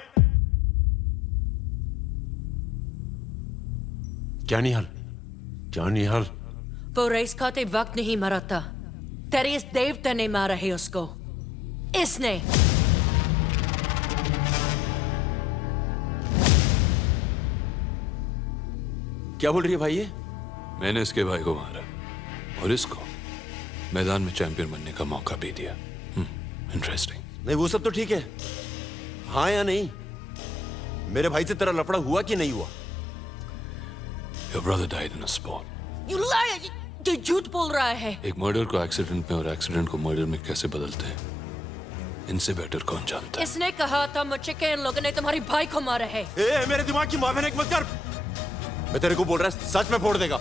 क्या निहाल? क्या निहाल? वो रेस खाते वक्त नहीं मरा था। तेरे इस देवता ने मारा है उसको। इसने। क्या बोल रही है भाई ये? मैंने इसके भाई को मारा और इसको मैदान में चैंपियन बनने का मौका भी दिया। इंटरेस्टिंग। नहीं वो सब तो ठीक है, हाँ या नहीं? मेरे भाई से तेरा लफड़ा हुआ कि नहीं हुआ? Your brother died in a sport. You liar! ये झूठ बोल रहा है। एक मर्डर को एक्सीडेंट में और एक्सीडेंट को मर्डर में कैसे बदलते हैं, इनसे बेटर कौन जानता है? इसने कहा था मुझे कि इन लोगों ने तुम्हारे भाई को मारा है। मेरे दिमाग की मावेनक मत कर। मैं तेरे को बोल रहा है, सच में फोड़ देगा।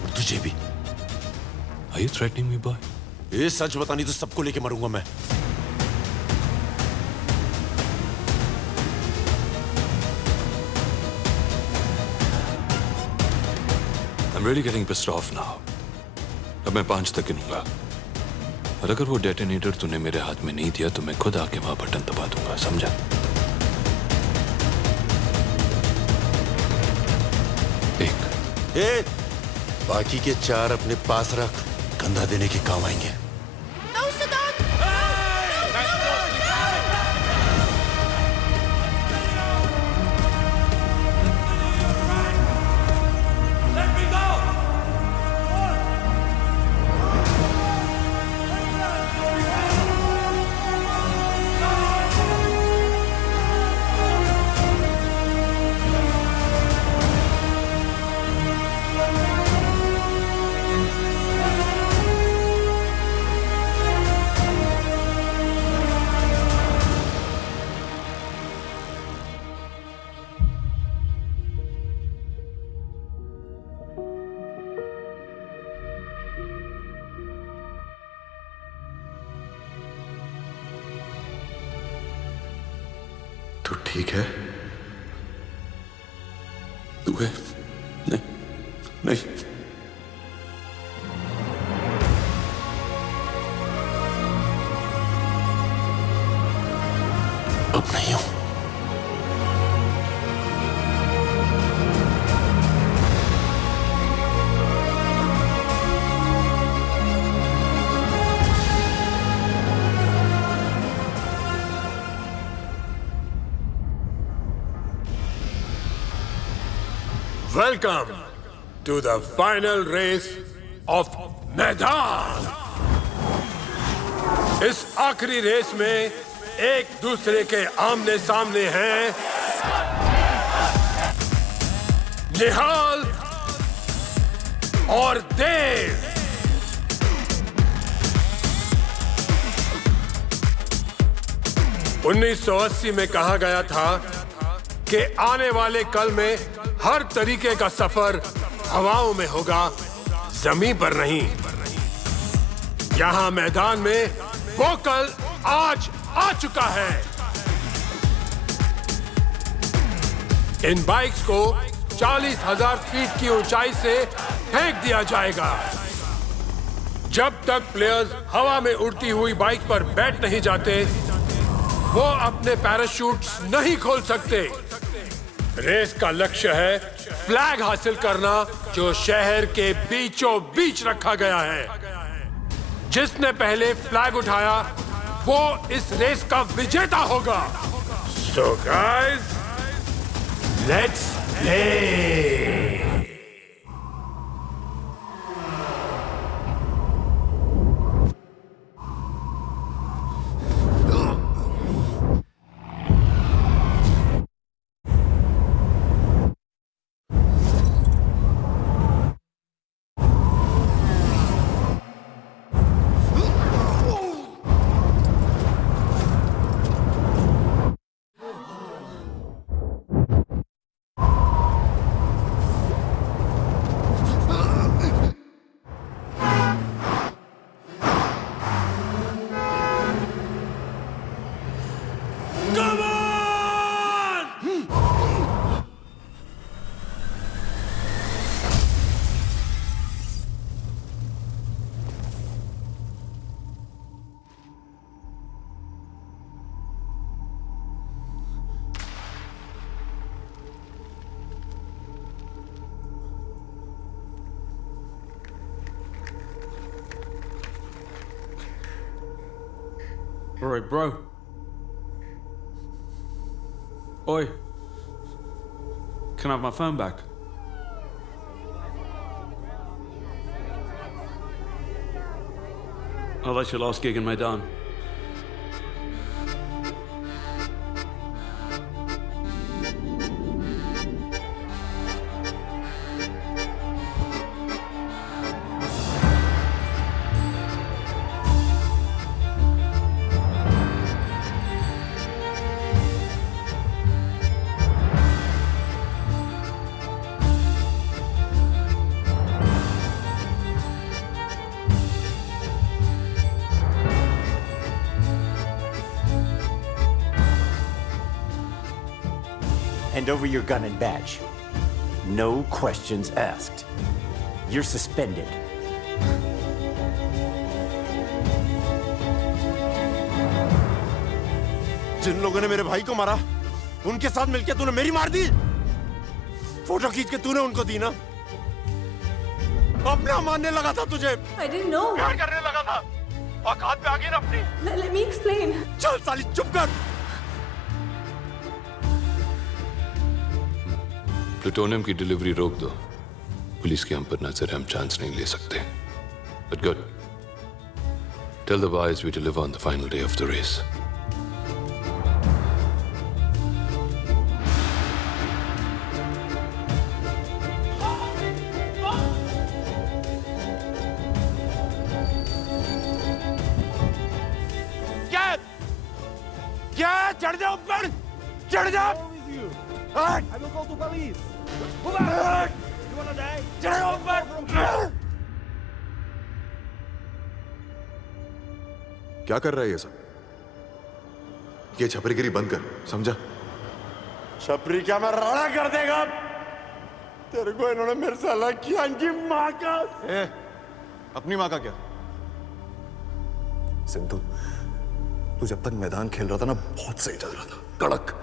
और तुझे भी। Are you threatening me, boy? ये सच बता, नहीं तो सबको लेके मरूंगा मैं। I'm really getting pissed off now. अब मैं 5 तक गिनूंगा और अगर वो डेटोनेटर तूने मेरे हाथ में नहीं दिया तो मैं खुद आके वहां बटन दबा दूंगा, समझा? बाकी के 4 अपने पास रख, कंधा देने के काम आएंगे। तू ठीक है? तू है? नहीं, नहीं। अब नहीं हूं। Welcome to the final race of मैदान। इस आखिरी रेस में एक दूसरे के आमने सामने हैं निहाल और देव। उन्नीस 1980 में कहा गया था कि आने वाले कल में हर तरीके का सफर हवाओं में होगा, जमीन पर नहीं। यहां मैदान में वो कल आज आ चुका है। इन बाइक्स को 40,000 फीट की ऊंचाई से फेंक दिया जाएगा। जब तक प्लेयर्स हवा में उड़ती हुई बाइक पर बैठ नहीं जाते, वो अपने पैराशूट्स नहीं खोल सकते। रेस का लक्ष्य है फ्लैग हासिल करना, जो शहर के बीचों बीच रखा गया है। जिसने पहले फ्लैग उठाया वो इस रेस का विजेता होगा। So guys, let's play. All right, bro. Oi. Can I have my phone back? Oh, that's your last gig in Maidan. Hand over your gun and badge. No questions asked. You're suspended. जिन लोगों ने मेरे भाई को मारा, उनके साथ मिलकर तूने मेरी मार दी। फोटो खींच के तूने उनको दी ना। अपना मानने लगा था तुझे। I didn't know. प्यार करने लगा था। औकात पे आ गई ना अपनी। Let me explain. चल साली चुप कर। प्लूटोनियम की डिलीवरी रोक दो। पुलिस की हम पर नजर है, हम चांस नहीं ले सकते। But good. Tell the boys we deliver on the final day of the race. क्या? चढ़ जाओ ऊपर! चढ़ जाओ! I will call to police. Move out! You wanna die? चढ़ो ऊपर! क्या कर रहा है ये सब? ये छपरीगिरी बंद कर, समझा? छपरी क्या मैं राणा कर देगा? तेरे को इन्होंने मेरे से अलग किया, इनकी माँ का। अपनी माँ का क्या? सिद्धू, तू जब तक मैदान खेल रहा था ना, बहुत सही चल रहा था, कड़क।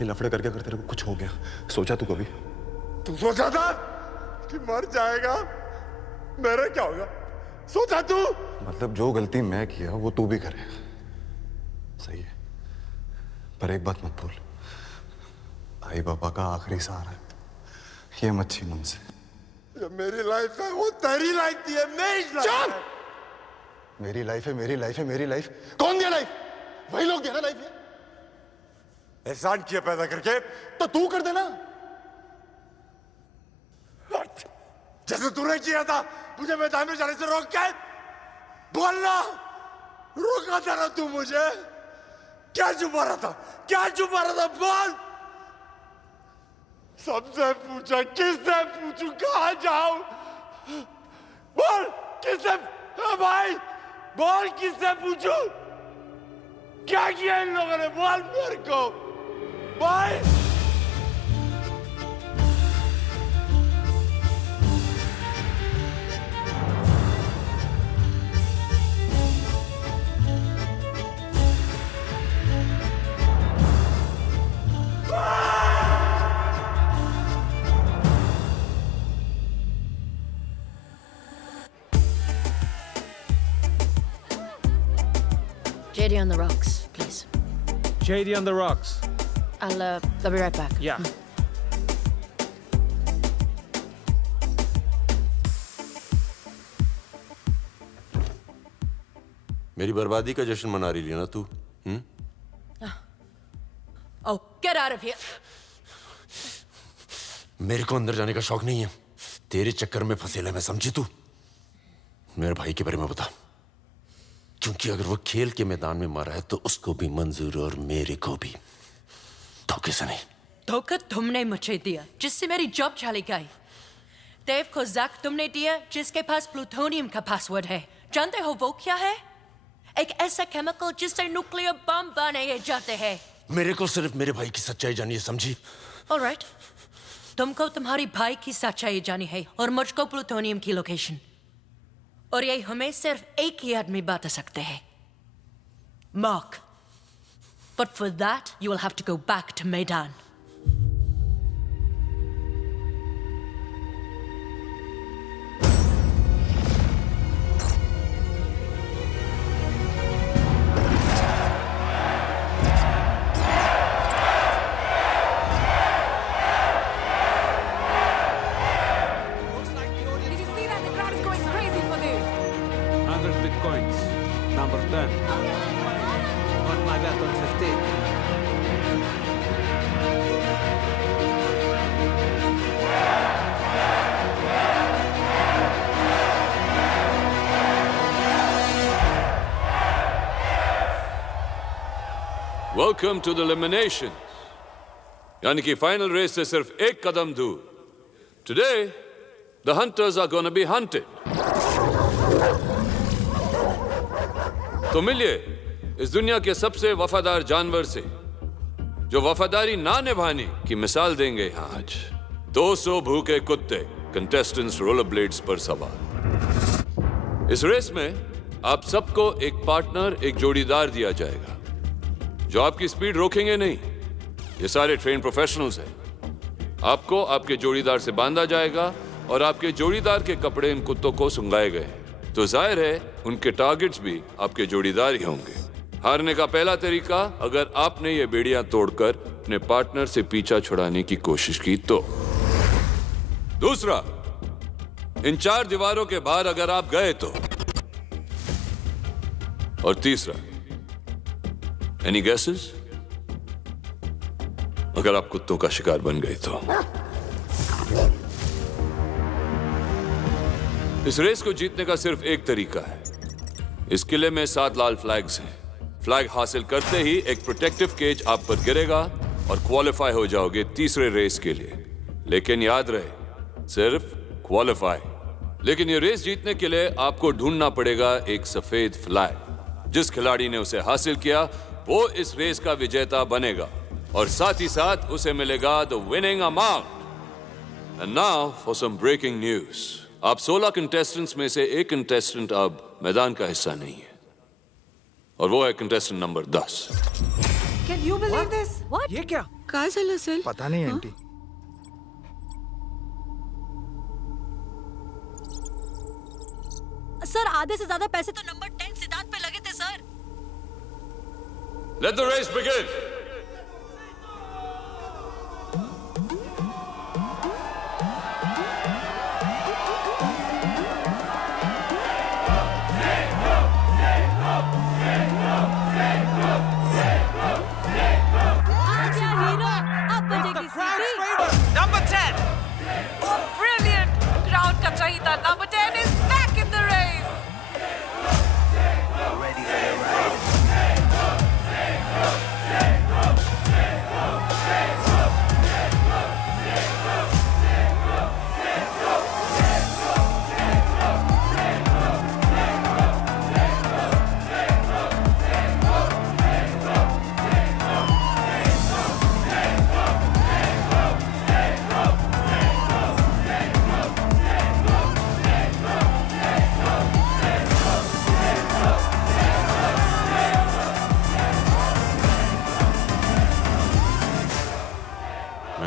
ये लफड़े करके अगर तेरे को कुछ हो गया, सोचा तू कभी? तू सोचा था कि मर जाएगा? मेरा क्या होगा? सोचा तू? मतलब जो गलती मैं किया वो तू भी करे। सही है, पर एक बात मत भूल, भाई बाबा का आखिरी सहारा है, ये मत छीन उनसे। ये मेरी लाइफ है, वो तेरी लाइफ थी, मेरी लाइफ है। मेरी लाइफ है, मेरी लाइफ है, मेरी लाइफ। कौन दिया लाइफ? वही लोग दिया ना लाइफ। एहसान किया पैदा करके, तो तू कर देना। जैसे तूने किया था, मुझे मैदान में जाने से रोक के। बोलना, रोका था ना तू मुझे? क्या छुपा रहा था? क्या छुपा रहा था? बोल। सबसे पूछा, किससे पूछूं, कहां जाऊं? बोल, किससे? भाई बोल, किससे पूछूं? क्या किया इन लोगों ने? बोल मेरे को भाई। JD on the rocks, please. JD on the rocks. I'll be right back. Yeah. मेरी बर्बादी का जश्न मना रही है ना तू? Oh, get out of here. मेरे को अंदर जाने का शौक नहीं है। तेरे चक्कर में फंसेला मैं, समझी तू? मेरे भाई के बारे में बता, क्योंकि अगर वो खेल के मैदान में मारा है तो उसको भी मंजूर और मेरे को भी। धोखे से नहीं। धोखा तुमने मुझे दिया, जिससे मेरी जॉब चली गई। देव को जैक तुमने दिया, जिसके पास प्लूटोनियम का पासवर्ड है। जानते हो वो क्या है? एक ऐसा केमिकल जिससे न्यूक्लियर बम बनाए जाते हैं। मेरे को सिर्फ मेरे भाई की सच्चाई जानी है, समझी? ऑलराइट, तुमको तुम्हारी भाई की सच्चाई जानी है और मुझको प्लूटोनियम की लोकेशन। और ये हमें सिर्फ एक ही आदमी बता सकते हैं, mark. But for that, you will have to go back to Maidan. number 10. Not like that on 15. Welcome to the elimination. यानी कि फाइनल रेस से सिर्फ एक कदम दूर. Today, the hunters are going to be hunted. तो मिलिए इस दुनिया के सबसे वफादार जानवर से, जो वफादारी ना निभाने की मिसाल देंगे यहाँ आज. 200 भूखे कुत्ते, कंटेस्टेंट्स रोलर ब्लेड्स पर सवार. इस रेस में आप सबको एक पार्टनर, एक जोड़ीदार दिया जाएगा, जो आपकी स्पीड रोकेंगे नहीं. ये सारे ट्रेन प्रोफेशनल्स हैं. आपको आपके जोड़ीदार से बांधा जाएगा और आपके जोड़ीदार के कपड़े इन कुत्तों को सुंघाए गए हैं. तो जाहिर है उनके टारगेट्स भी आपके जोड़ीदार ही होंगे. हारने का पहला तरीका, अगर आपने ये बेड़ियां तोड़कर अपने पार्टनर से पीछा छुड़ाने की कोशिश की तो. दूसरा, इन 4 दीवारों के बाहर अगर आप गए तो. और तीसरा, एनी गेसेस? अगर आप कुत्तों का शिकार बन गए तो. इस रेस को जीतने का सिर्फ एक तरीका है. इस किले में 7 लाल फ्लैग्स हैं. फ्लैग हासिल करते ही एक प्रोटेक्टिव केज आप पर गिरेगा और क्वालिफाई हो जाओगे तीसरे रेस के लिए. लेकिन याद रहे, सिर्फ क्वालिफाई. लेकिन ये रेस जीतने के लिए आपको ढूंढना पड़ेगा एक सफेद फ्लैग. जिस खिलाड़ी ने उसे हासिल किया वो इस रेस का विजेता बनेगा और साथ ही साथ उसे मिलेगा the winning amount. And now for some breaking news. आप 16 कंटेस्टेंट्स में से एक कंटेस्टेंट अब मैदान का हिस्सा नहीं है और वो है contestant number 10. Can you believe this? What? ये क्या? काय झालं असेल? पता नहीं आंटी. सर आधे से ज्यादा पैसे तो नंबर 10 सिद्धार्थ पे लगे थे sir. Let the race begin. Number 10. Oh, brilliant! Crowd ka chahita. Number 10 is back in the race. Ready for the ride.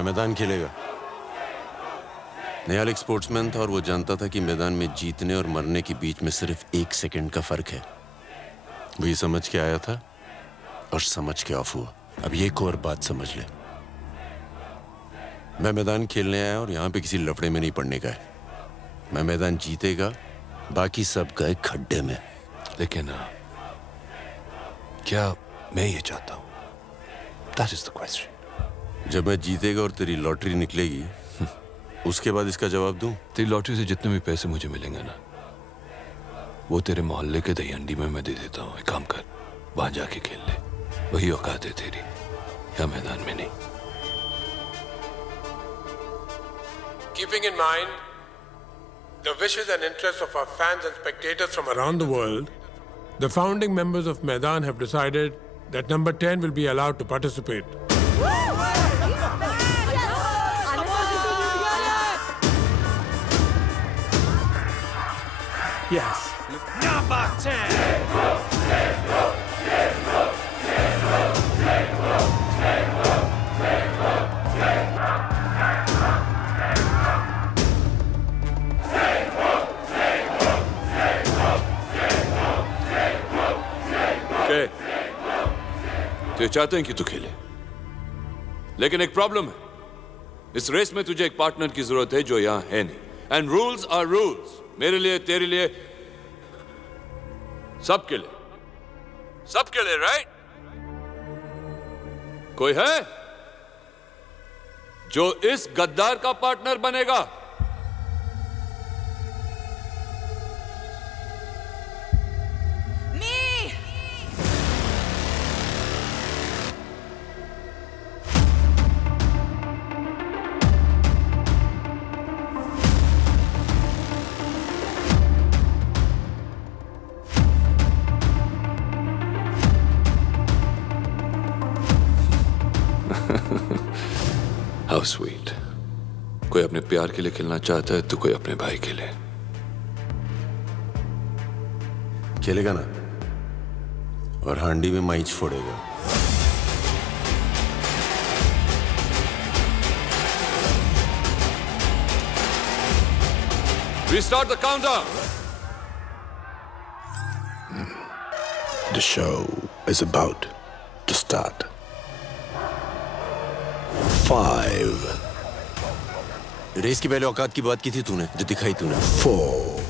मैदान खेलेगा. निहाल एक स्पोर्ट्समैन था और वो जानता था कि मैदान में जीतने और मरने के बीच में सिर्फ 1 सेकंड का फर्क है. वो ये समझ के आया था और समझ के ऑफ हुआ. अब ये एक और बात समझ ले, मैं मैदान खेलने आया और यहाँ पे किसी लफड़े में नहीं पड़ने का है. मैं मैदान जीतेगा, बाकी सब गए खड्डे में. लेकिन क्या मैं ये चाहता हूँ? That is the question. जब मैं जीतेगा और तेरी लॉटरी निकलेगी, उसके बाद इसका जवाब दूं? तेरी लॉटरी से जितने भी पैसे मुझे मिलेंगे ना, वो तेरे मोहल्ले के दही अंडी में मैं दे देता हूँ. एक काम कर, वहां जाके खेल ले. वही औकात है तेरी, या मैदान में नहीं. Keeping in mind the wishes and interests of our fans and spectators from around the world, the founding members of Maidan have decided that number 10 will be allowed to participate. Yes. Number 10. Okay. तो ये चाहते हैं कि तू खेले, लेकिन एक प्रॉब्लम है. इस रेस में तुझे एक पार्टनर की जरूरत है जो यहां है नहीं. And rules are rules. मेरे लिए, तेरे लिए, सबके लिए. सबके लिए, राइट? कोई है जो इस गद्दार का पार्टनर बनेगा? How sweet. कोई अपने प्यार के लिए खेलना चाहता है तो कोई अपने भाई के लिए। खेलेगा ना और हांडी में माइच फोड़ेगा। Restart the countdown. The show is about to start. 5. Race की पहले औकात की बात की थी तूने, जो दिखाई तूने। 4.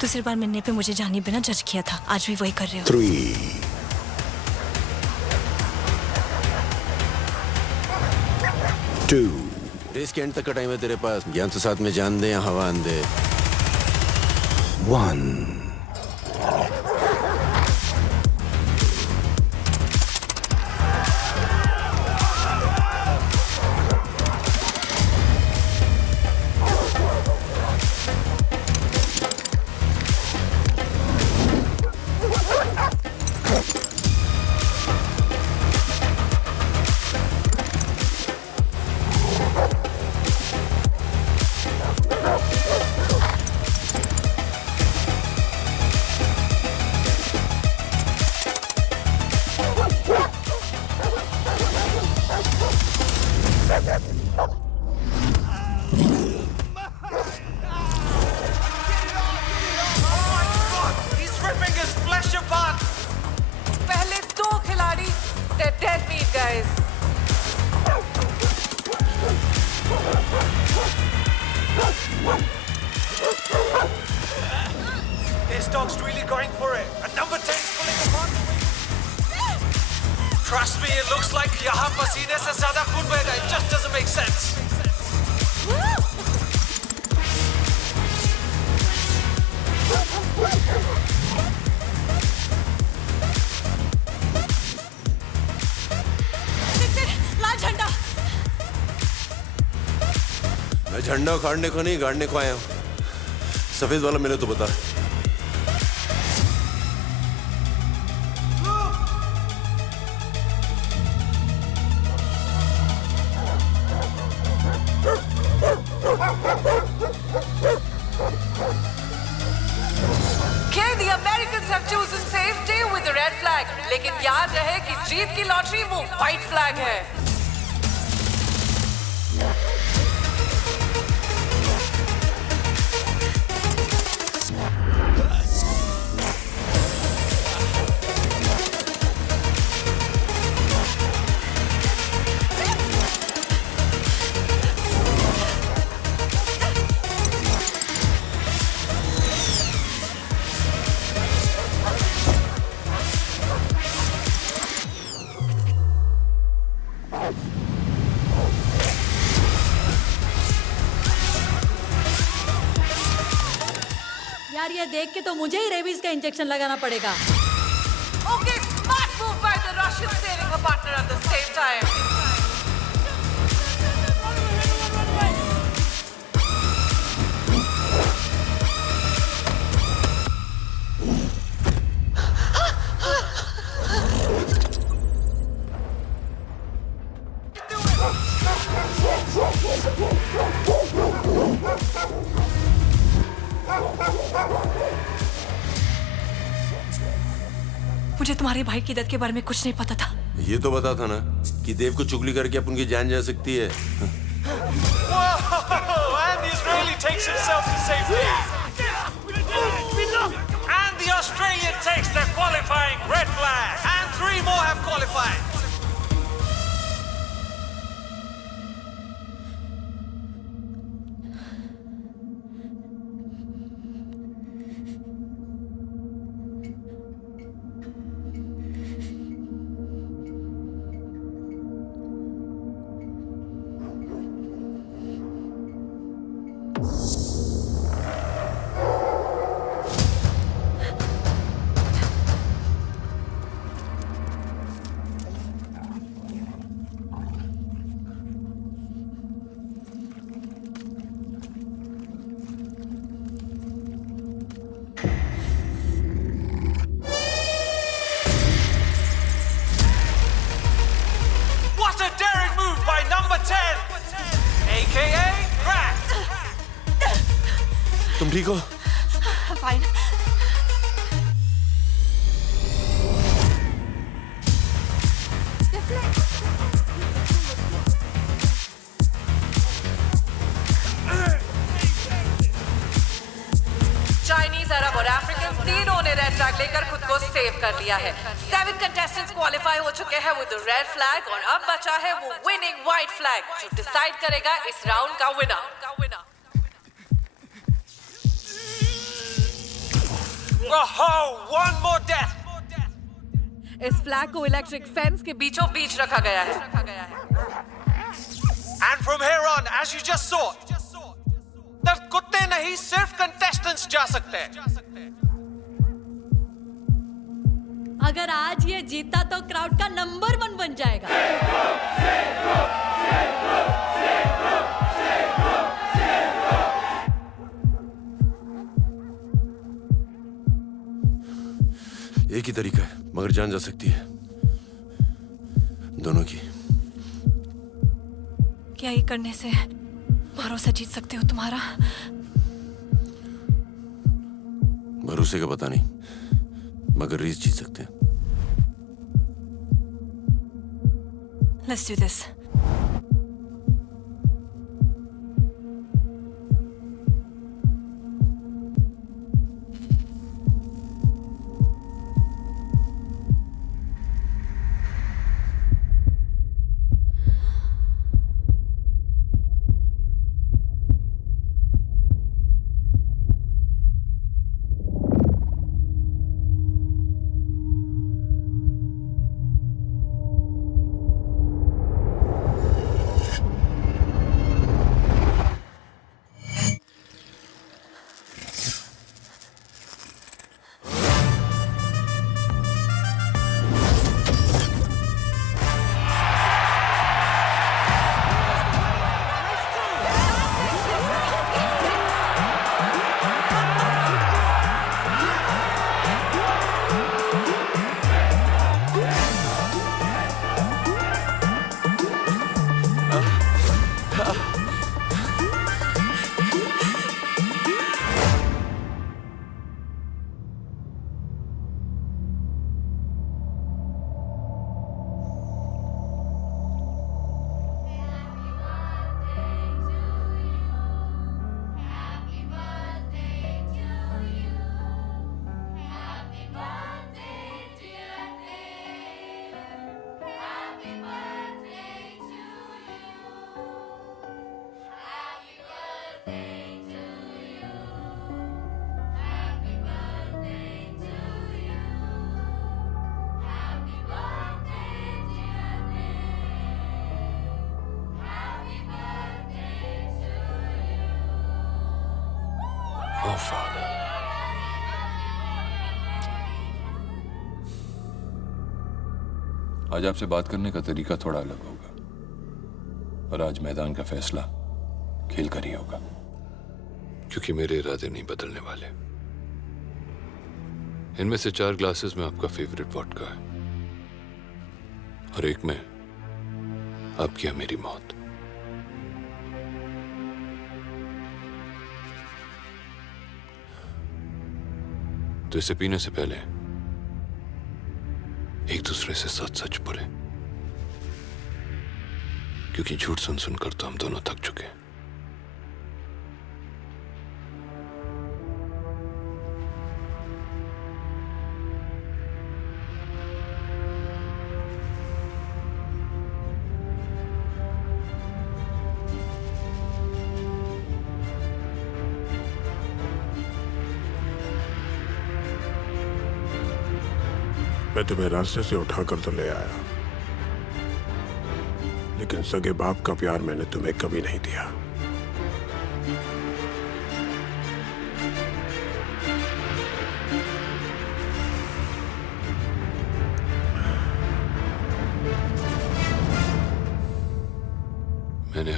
दूसरी बार मिलने पे मुझे जानी बिना जज किया था, आज भी वही कर रहे हो। 3. 2. रेस के एंड तक का टाइम है तेरे पास। ज्ञान तो साथ में जान दे या हवा आंदे। 1. He's ripping his flesh apart. पहले 2 खिलाड़ी, they're dead meat, guys. This dog's really going for it. And number 10's pulling apart. Trust me, it looks like यहाँ पसीने से ज़्यादा खून बह रहा है. It just doesn't make sense. लाल झंडा। मैं झंडा उखाड़ने को नहीं, गाड़ने को आया हूँ। सफेद वाला मिले तो बता। Okay, the Americans have chosen safety with the red flag. लेकिन याद रहे कि जीत की लॉटरी वो व्हाइट फ्लैग है। यार ये देख के तो मुझे ही रेबीज का इंजेक्शन लगाना पड़ेगा। Okay, smart move by the Russian saving her partner at the same time. मुझे तुम्हारे भाई की डेथ के बारे में कुछ नहीं पता था। ये तो बता था ना कि देव को चुगली करके अपन की जान जा सकती है। Whoa! And the Israeli takes himself to safety. And the Australian takes the qualifying red flag. And 3 more have qualified. What a daring move by number 10, aka Crack. तुम ठीक हो? Fine. चाइनीज, अरब और अफ्रीकन तीनों ने रेड फ्लैग लेकर खुद को सेव कर लिया है। 7 कंटेस्टेंट्स क्वालिफाई हो चुके हैं विद रेड फ्लैग और अब बचा है वो विनिंग व्हाइट फ्लैग जो डिसाइड करेगा इस राउंड का विनर। One more death. इस फ्लैग को इलेक्ट्रिक फेंस के बीचों बीच रखा गया है। And from here on, as you just saw, that कुत्ते नहीं सिर्फ कंटेस्टेंट्स जा सकते हैं। अगर आज ये जीता तो क्राउड का नंबर 1 बन जाएगा। एक ही तरीका है, मगर जान जा सकती है दोनों की। क्या ये करने से भरोसा जीत सकते हो तुम्हारा? भरोसे का पता नहीं, मगर रीस जीत सकते हैं। Let's do this. Oh, Father. आज आपसे बात करने का तरीका थोड़ा अलग होगा, और आज मैदान का फैसला खेल कर ही होगा, क्योंकि मेरे इरादे नहीं बदलने वाले। इनमें से 4 ग्लासेस में आपका फेवरेट वोडका है, और एक में आपकी या मेरी मौत। तो इसे पीने से पहले एक दूसरे से सच सच बोले, क्योंकि झूठ सुन सुनकर तो हम दोनों थक चुके हैं। मैं तुम्हें रास्ते से उठाकर तो ले आया, लेकिन सगे बाप का प्यार मैंने तुम्हें कभी नहीं दिया।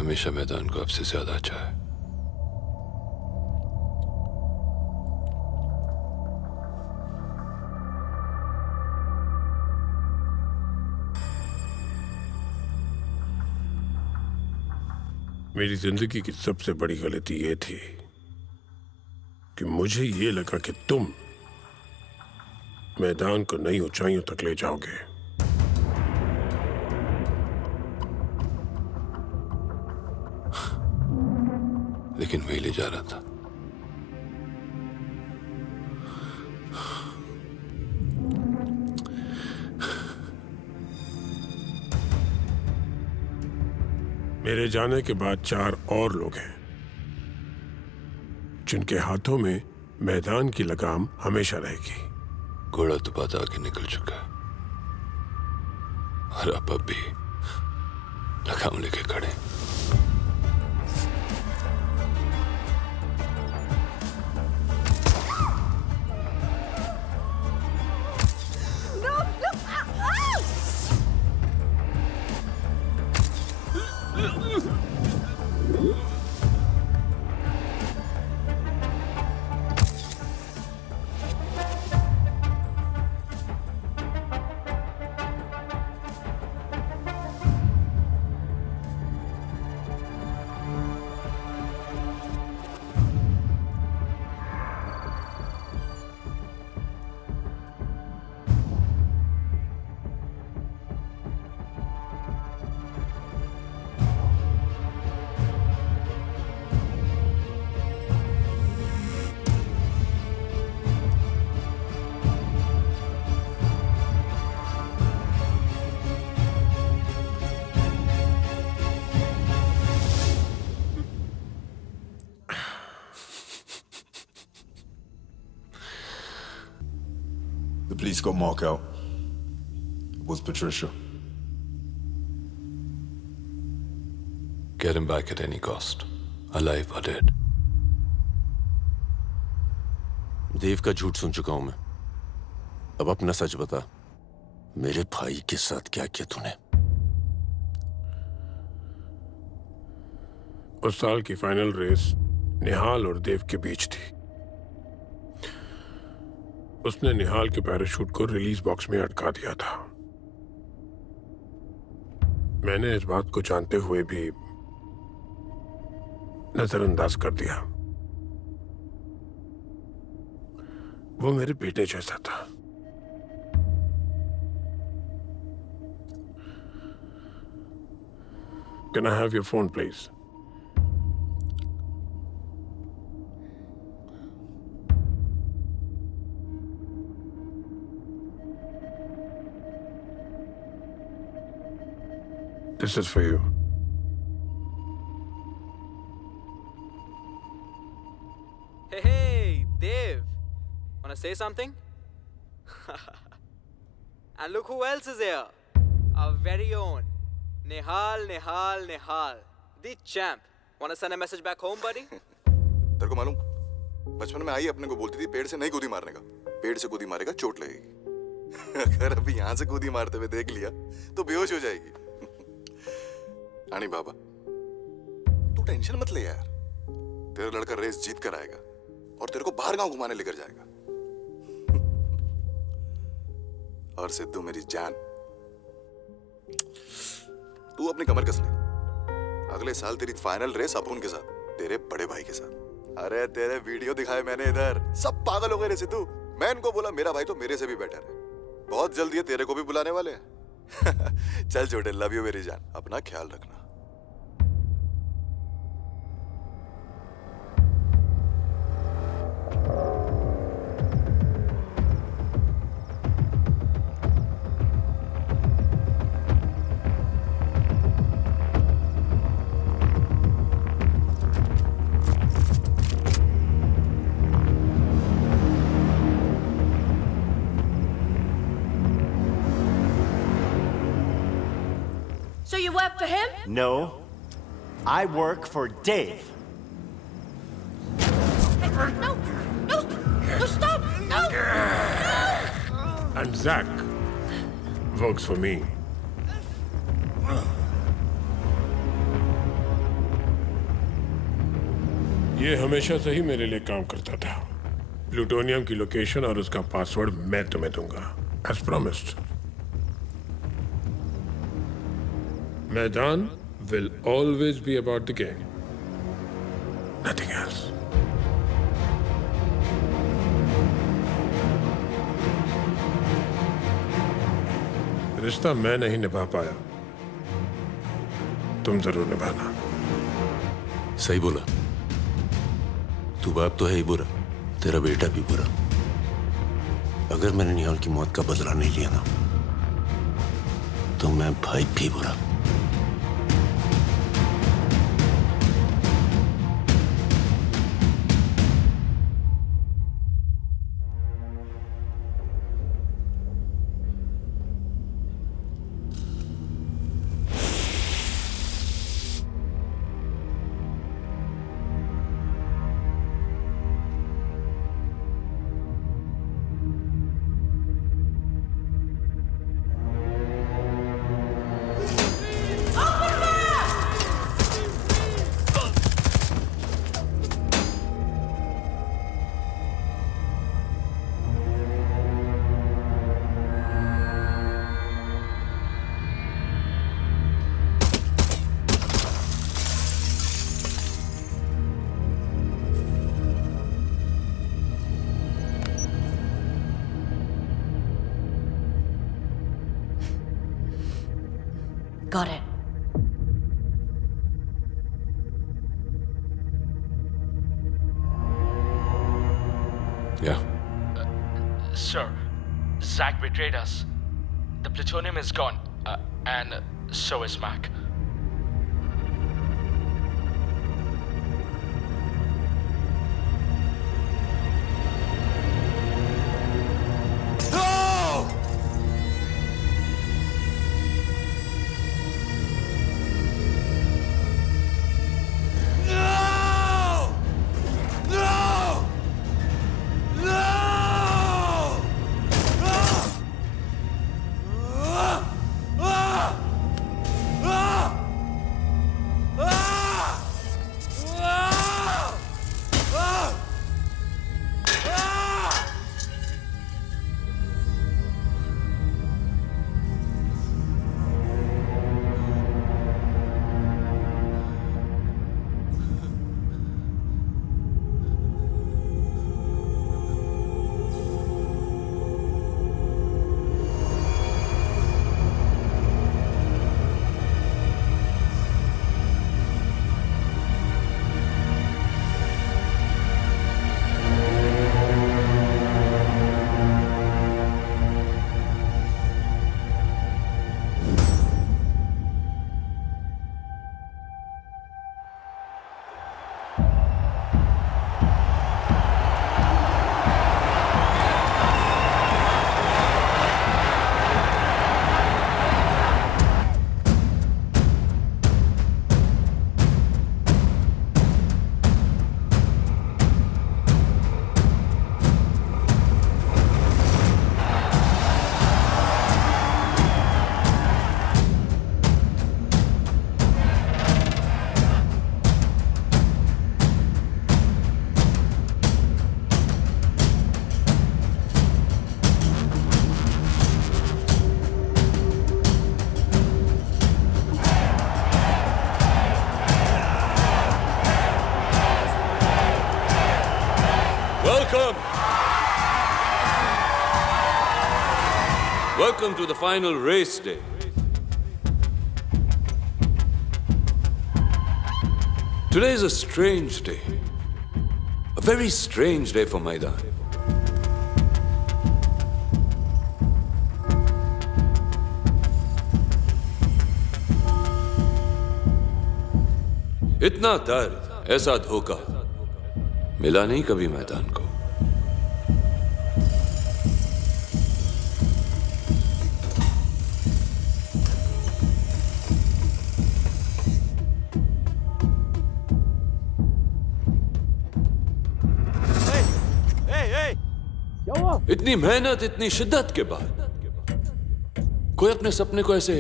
हमेशा मैदान को आपसे ज्यादा अच्छा है। मेरी जिंदगी की सबसे बड़ी गलती ये थी कि मुझे ये लगा कि तुम मैदान को नई ऊंचाइयों तक ले जाओगे। लेकिन वही ले जा रहा था। मेरे जाने के बाद 4 और लोग हैं जिनके हाथों में मैदान की लगाम हमेशा रहेगी। घोड़ा तो बात आगे निकल चुका है और आप अब भी लगाम लेके खड़े। The police got Mark out. It was Patricia. Get him back at any cost, alive or dead. देव का झूठ सुन चुका हूं मैं। अब अपना सच बता, मेरे भाई के साथ क्या किया तूने? उस साल की फाइनल रेस निहाल और देव के बीच थी। उसने निहाल के पैराशूट को रिलीज बॉक्स में अटका दिया था। मैंने इस बात को जानते हुए भी नजरअंदाज कर दिया। वो मेरे बेटे जैसा था। Can I have your phone, please? This is for you. Hey, Dev. Wanna say something? And look who else is here. Our very own Nihal, the champ. Wanna send a message back home, buddy? तेरे को मालूम, बचपन में आई अपने को बोलती थी पेड़ से नहीं कूदी मारने का, पेड़ से कूदी मारेगा चोट लगेगी। अगर अभी यहाँ से कूदी मारते हुए देख लिया तो बेहोश हो जाएगी। आनी बाबा, तू टेंशन मत ले यार, तेरा लड़का रेस जीत कर आएगा और तेरे को बाहर गांव घुमाने लेकर जाएगा। और सिद्धू मेरी जान, तू अपनी कमर कस ले, अगले साल तेरी फाइनल रेस अपुन के साथ, तेरे बड़े भाई के साथ। अरे तेरे वीडियो दिखाए मैंने इधर, सब पागल हो गए रे सिद्धू। मैं इनको बोला मेरा भाई तो मेरे से भी बेटर है, बहुत जल्दी है तेरे को भी बुलाने वाले हैं। चल छोटे, लव यू मेरी जान, अपना ख्याल रखना। So you work for him? No, I work for Dave. No, stop! No! And Zach works for me. ये हमेशा से ही मेरे लिए काम करता था। प्लूटोनियम की लोकेशन और उसका पासवर्ड मैं तुम्हें दूंगा, as promised. मैदान will always be about the game. Nothing else. रिश्ता मैं नहीं निभा पाया, तुम जरूर निभाना। सही बोला। तू बाप तो है ही बुरा, तेरा बेटा भी बुरा। अगर मैंने निहाल की मौत का बदला नहीं लिया ना, तो मैं भाई भी बुरा। Got it. Yeah. Sir, Zach betrayed us. The plutonium is gone, and so is Mac. Welcome to the final race day. Today is a strange day. A very strange day for Maidan. इतना दर्द, ऐसा धोखा मिला नहीं कभी मैदान को। इतनी मेहनत, इतनी शिद्दत के बाद कोई अपने सपने को ऐसे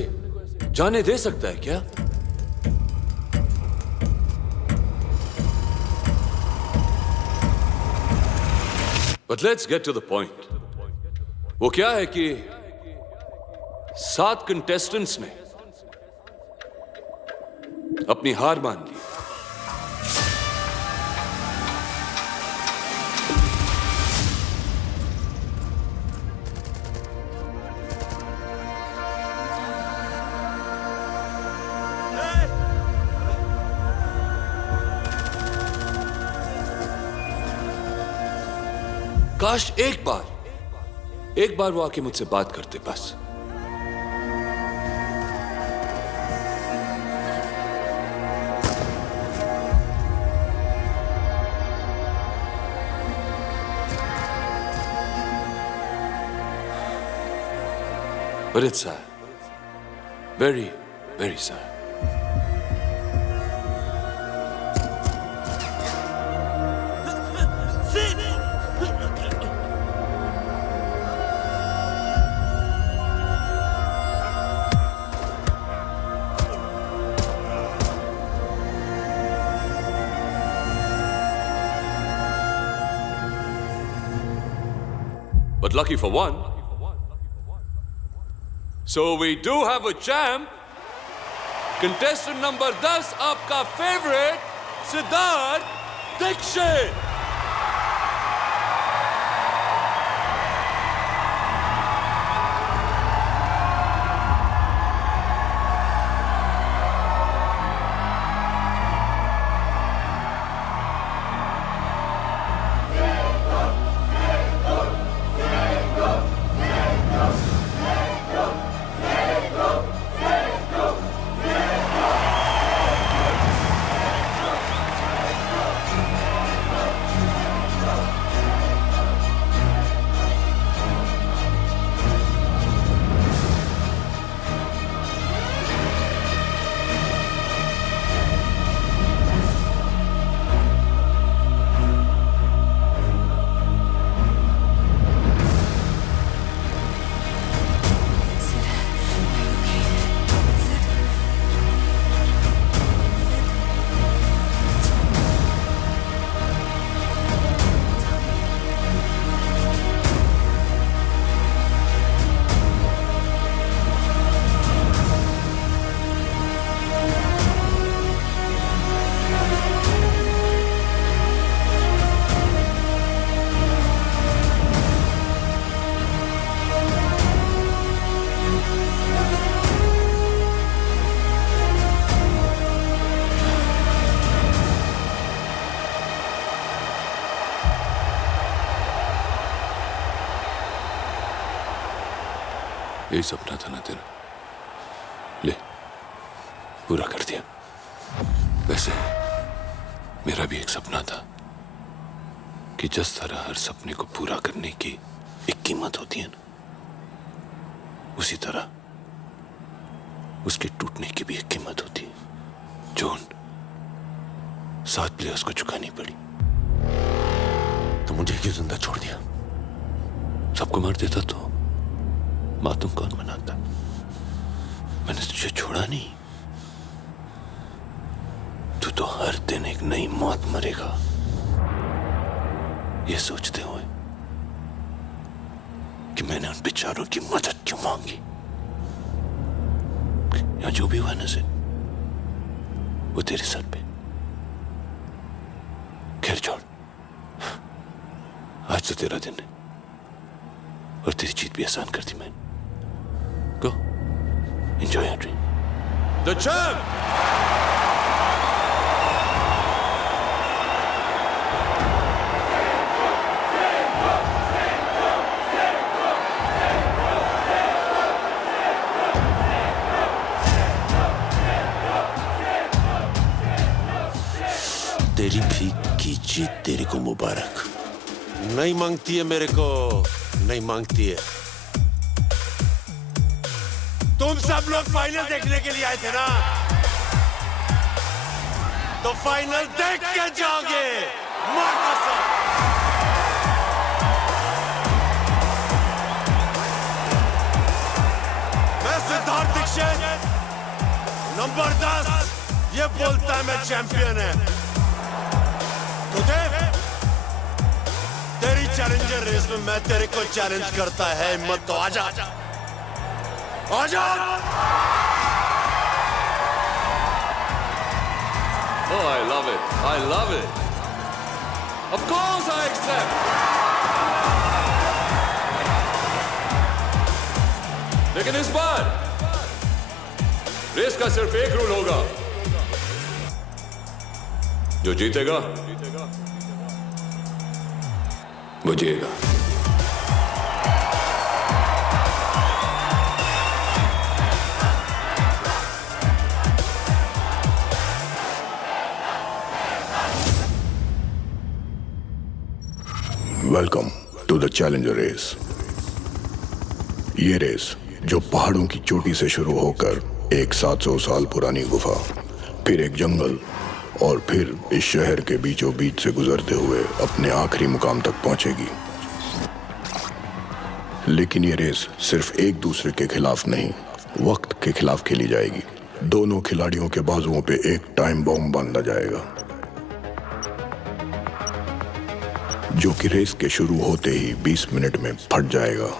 जाने दे सकता है क्या? But let's get to the point. वो क्या है कि 7 कंटेस्टेंट्स ने अपनी हार मान ली। काश एक बार वो आके मुझसे बात करते बस। But it's sad. Very, very sad. But lucky for one, so we do have a champ. Contestant number 10, आपका favorite, Siddharth Dixit. यही सपना था ना तेरा, ले पूरा कर दिया। वैसे मेरा भी एक सपना था कि जिस तरह हर सपने को पूरा करने की एक कीमत होती है ना, उसी तरह उसके टूटने की भी एक कीमत होती है जो उन 7 प्लेयर्स को चुकानी पड़ी। तो मुझे क्यों जिंदा छोड़ दिया? सबको मार देता तो मातूम कौन मनाता? मैंने तुझे छोड़ा नहीं। तू तो हर दिन एक नई मौत मरेगा, ये सोचते हुए कि मैंने उन बेचारों की मदद क्यों मांगी। या जो भी हुआ ना से वो तेरे सर पे। खैर छोड़, आज तो तेरा दिन है और तेरी जीत भी आसान कर दी मैंने। Go. Enjoy your dream. The champ! तेरी भीख की जीत तेरे को मुबारक। नहीं मांगती है मेरे को, नहीं मांगती है। तुम सब लोग फाइनल देखने के लिए आए थे ना, तो फाइनल देख के जाओगे। मार कसम। मैं सिद्धार्थ दीक्षित, नंबर 10, ये बोलता है मैं चैंपियन है। तो देव, तेरी चैलेंजर रेस में मैं तेरे को चैलेंज करता है, हिम्मत तो आजा आजा। Oh, I love it. I love it. Of course I accept. लेकिन इस बार रेस का सिर्फ एक रूल होगा, जो जीतेगा वो जिएगा। Welcome to the challenger race. ये रेस जो पहाड़ों की चोटी से शुरू होकर एक 700 साल पुरानी गुफा, फिर एक जंगल और फिर इस शहर के बीचों बीच से गुजरते हुए अपने आखिरी मुकाम तक पहुंचेगी। लेकिन ये रेस सिर्फ एक दूसरे के खिलाफ नहीं, वक्त के खिलाफ खेली जाएगी। दोनों खिलाड़ियों के बाजुओं पे एक टाइम बॉम्ब बांधा जाएगा, जो कि रेस के शुरू होते ही 20 मिनट में फट जाएगा।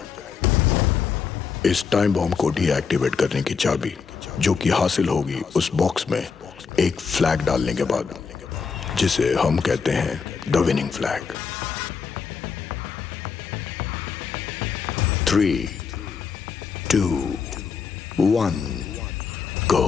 इस टाइम बॉम्ब को डीएक्टिवेट करने की चाबी, जो कि हासिल होगी उस बॉक्स में एक फ्लैग डालने के बाद, जिसे हम कहते हैं द विनिंग फ्लैग। 3, 2, 1, गो।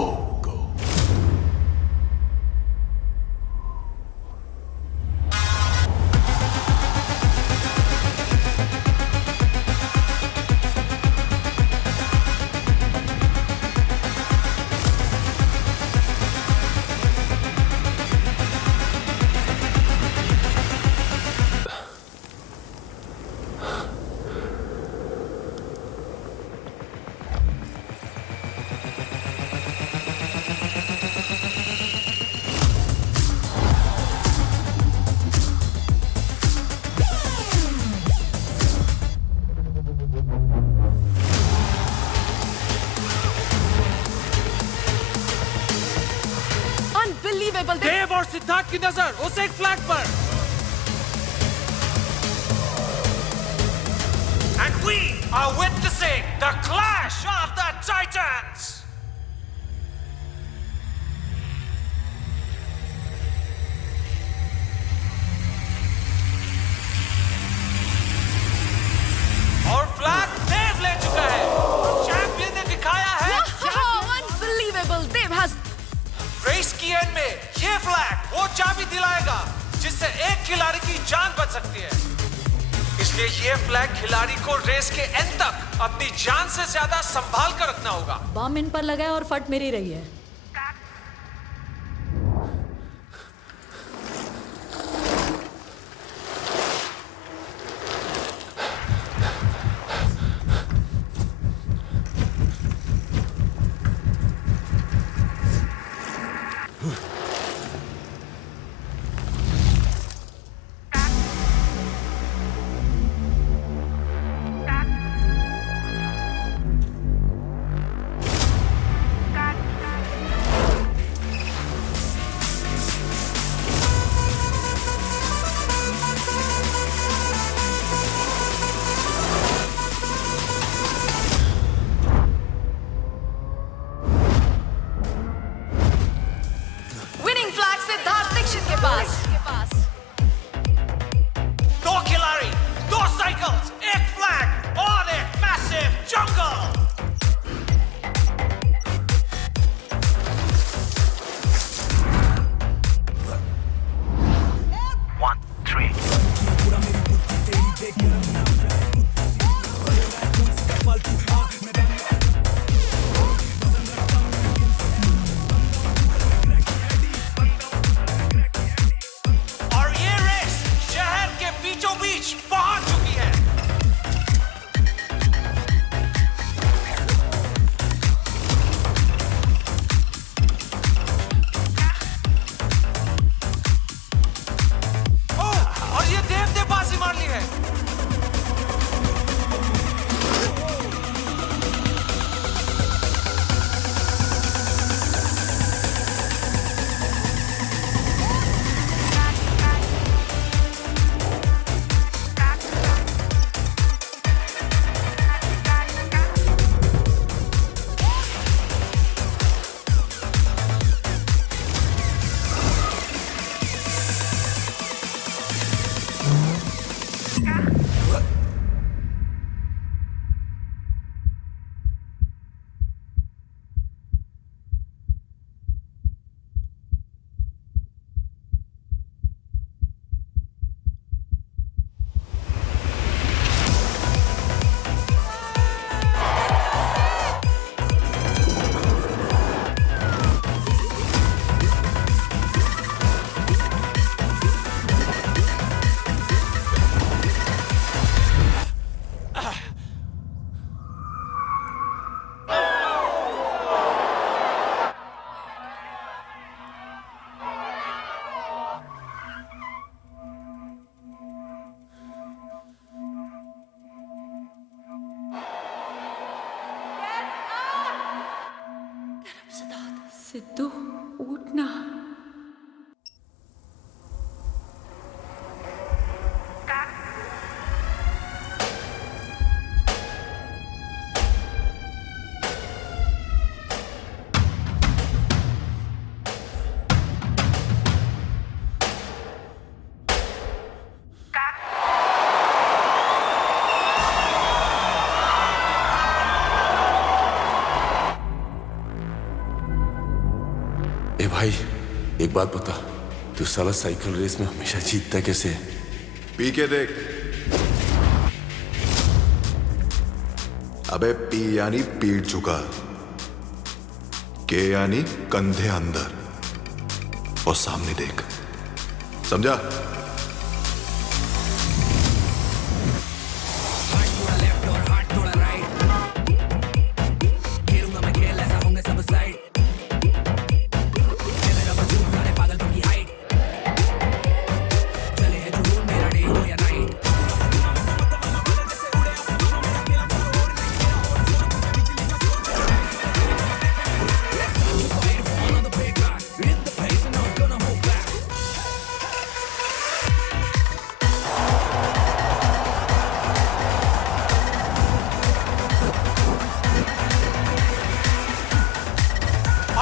देव और सिद्धार्थ की नजर उस एक फ्लैग पर। And we are witnessing the clash of the titans. और फ्लैग देव ले चुका है। चैंपियन ने दिखाया है। Unbelievable! Dev has रेस की एंड में ये फ्लैग वो चाबी दिलाएगा जिससे एक खिलाड़ी की जान बच सकती है। इसलिए ये फ्लैग खिलाड़ी को रेस के एंड तक अपनी जान से ज्यादा संभाल कर रखना होगा। बम इन पर लगा है और फट मेरी रही है। दो खिलाड़ी, दो साइकिल्स, एक फ्लैग और एक मैसिव जंगल। पहुंच चुकी है। ओह, और ये देव ने बाजी मार ली है। सिद्धू उठना। ए भाई, एक बात बता, तू साला साइकिल रेस में हमेशा जीतता कैसे है? पी के देख। अबे पी यानी पीठ झुका, के यानी कंधे अंदर और सामने देख, समझा?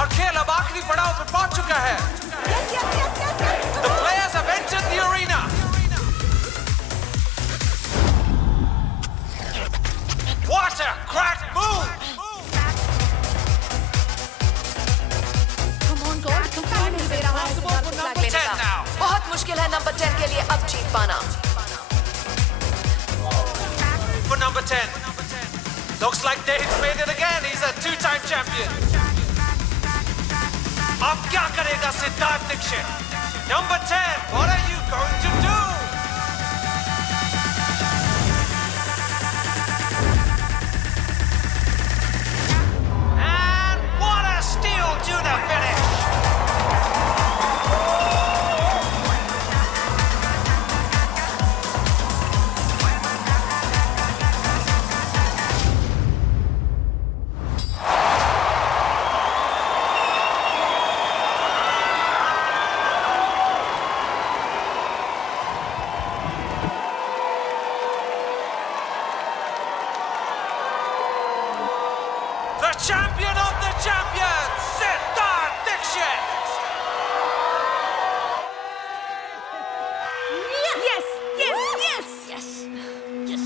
और खेल अब आखिरी पड़ाव पर पहुंच चुका है। The players have entered the arena. What a crack move! बहुत मुश्किल है नंबर 10 के लिए अब जीत पाना। For number 10, looks like Dave's made it again. He's a two-time champion. अब क्या करेगा Siddharth Dixit? Number 10, what are you going to do? And what a steal to the finish! The champion of the champions, Siddharth Dixit! Yes, yes, yes, yes, yes.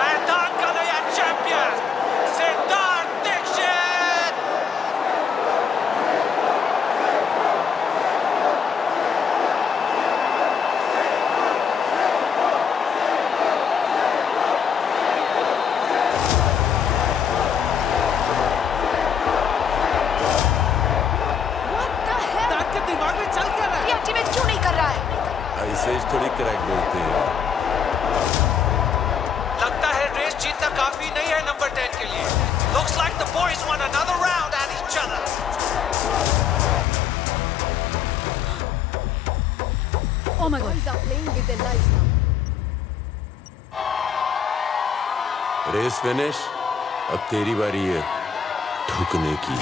मैदान का नया चैंपियन, सिद्धार्थ दीक्षित! आपके दिमाग में चल क्या रहा है? ये एक्टिवेट क्यों नहीं कर रहा है? ऐसे ही थोड़ी क्रैक बोलते हैं। लगता है रेस जीतना काफी नहीं है नंबर 10 के लिए। Looks like the boys won another round at each other. Oh my God. Boys are playing with their lives now. Race finish, अब तेरी बारी है ठुकने की।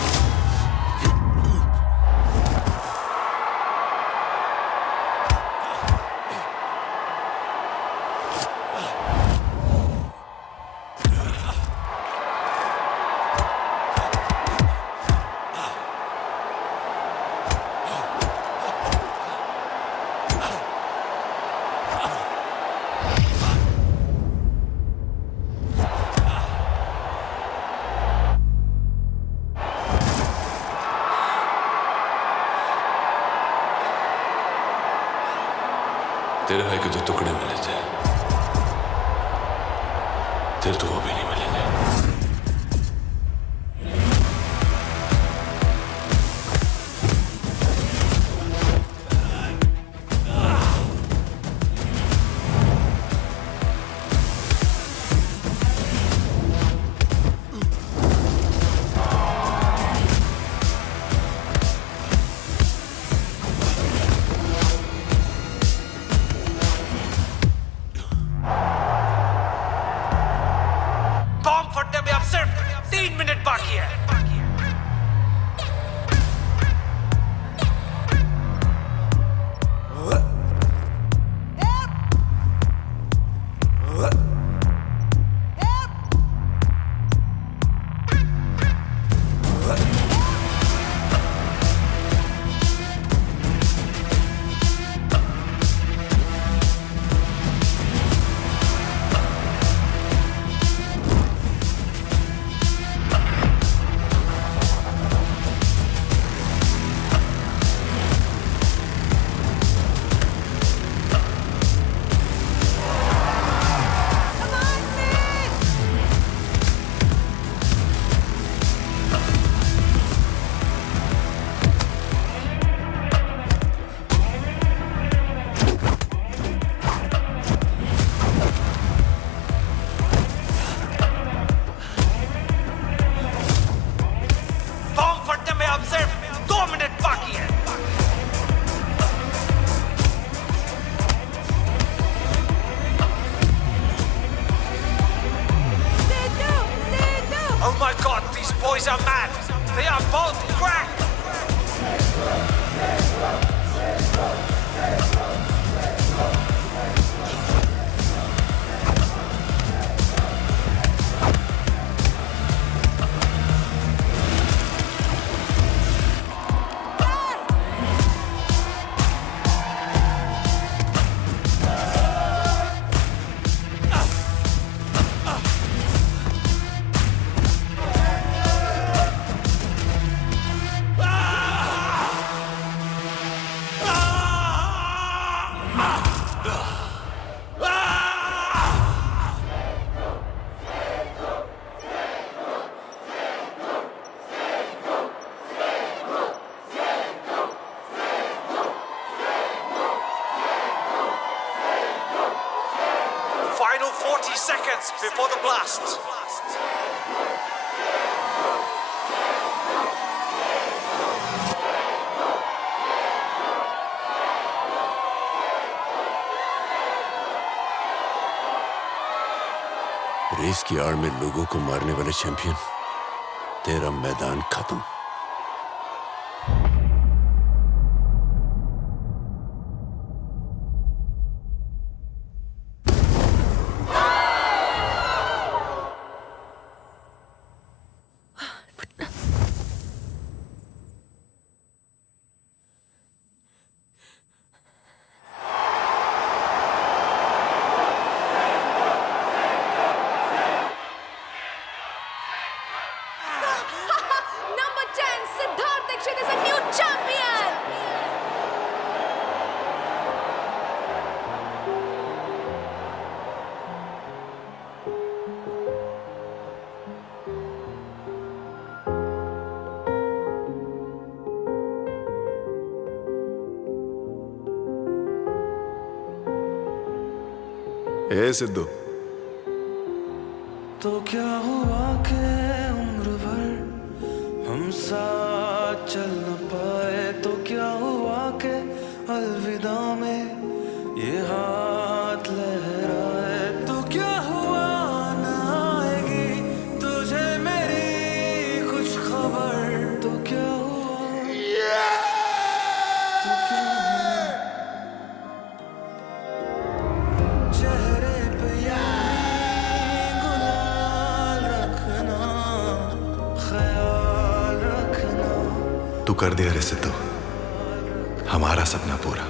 तेरे भाई के जो टुकड़े मिले थे, तेरे तो वो भी नहीं मिलेंगे। final 40 seconds before the blast. Race की आड़ में लोगों को मारने वाले चैंपियन, तेरा मैदान खत्म। Number 10, Siddharth Dixit is a new champion! ए सिद्धू, तो क्या हुआ के उम्र भर हम साथ चल न पाए, तो क्या हुआ के अलविदा में ये हाथ लहराए, तो क्या हुआ न आएगी तुझे मेरी कुछ खबर, तो क्या हुआ तो क्या चेहरे पे गुलाल रखना, ख्याल रखना, तू कर दिया रे सिद्धू हमारा सपना पूरा।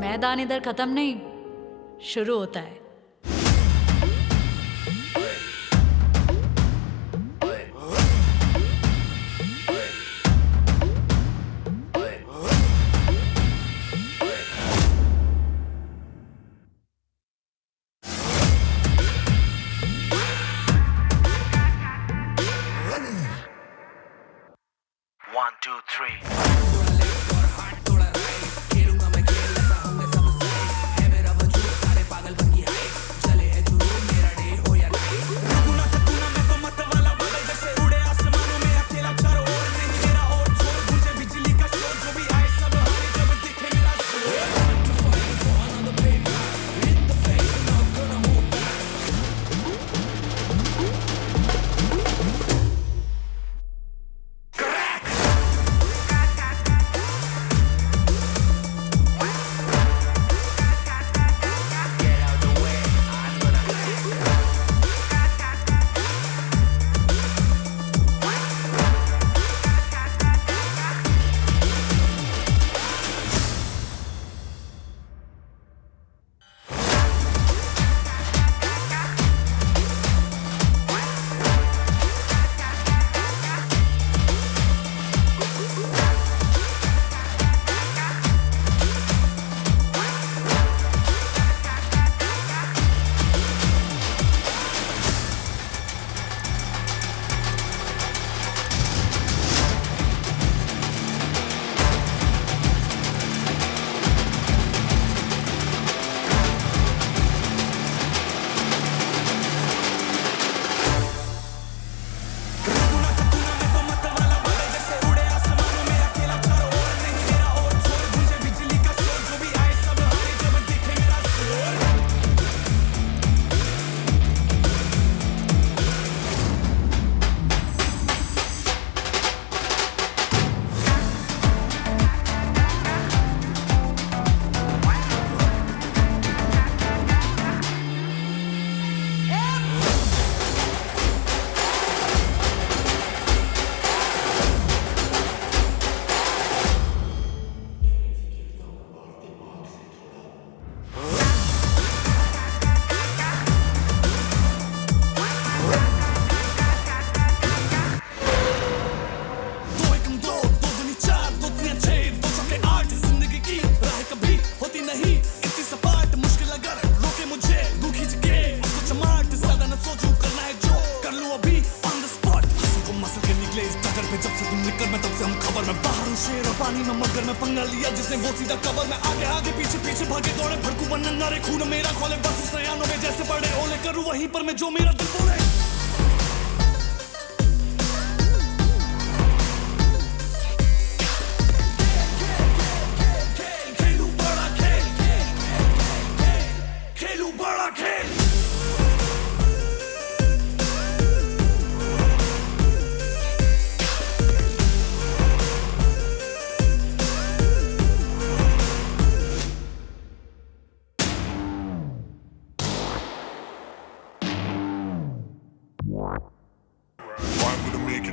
मैदान इधर खत्म नहीं, शुरू होता है। बारू शेर और पानी में मगर मैं पंगा लिया जिसने वो सीधा कवर में आगे आगे पीछे पीछे भागे दौड़े भड़कू बनना रे खून मेरा खोले बस उस नयानों में जैसे पड़े ओले करूँ वहीं पर मैं जो मेरा दिल बोले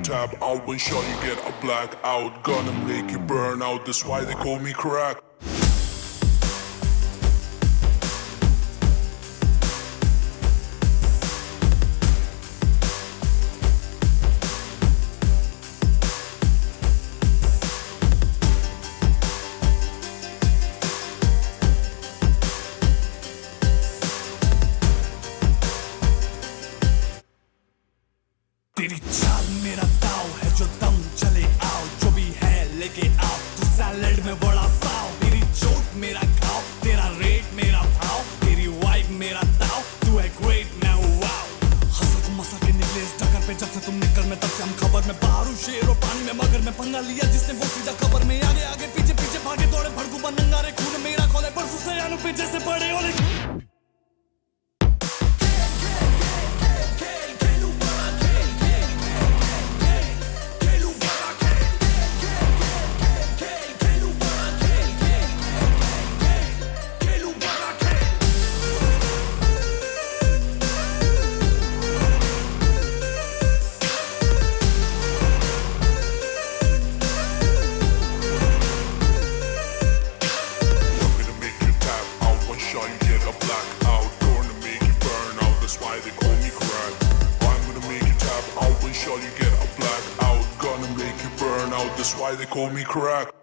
Tap out when sure you get a blackout. Gonna make you burn out, that's why they call me crack. तेरी चाल मेरा दाव है जो दम चले आओ जो भी है लेके आओ तू सैलेड में बड़ा पाव तेरी चोट मेरा घाव तेरा रेट मेरा भाव तेरी वाइब मेरा ताव तू है ग्रेट मैं वाव हंसल को मसल के निकले इस डगर पे जब से तुम निकल में तब से हम खबर में बारू शेर और पानी में मगर मैं पंगा लिया जिसने वो सीधा खबर में आगे आगे पीछे पीछे भागे दौड़े भड़कू बनंगा रे खून मेरा खोले परसों से यानों पे जैसे पड़े ओले That's why they call me crack.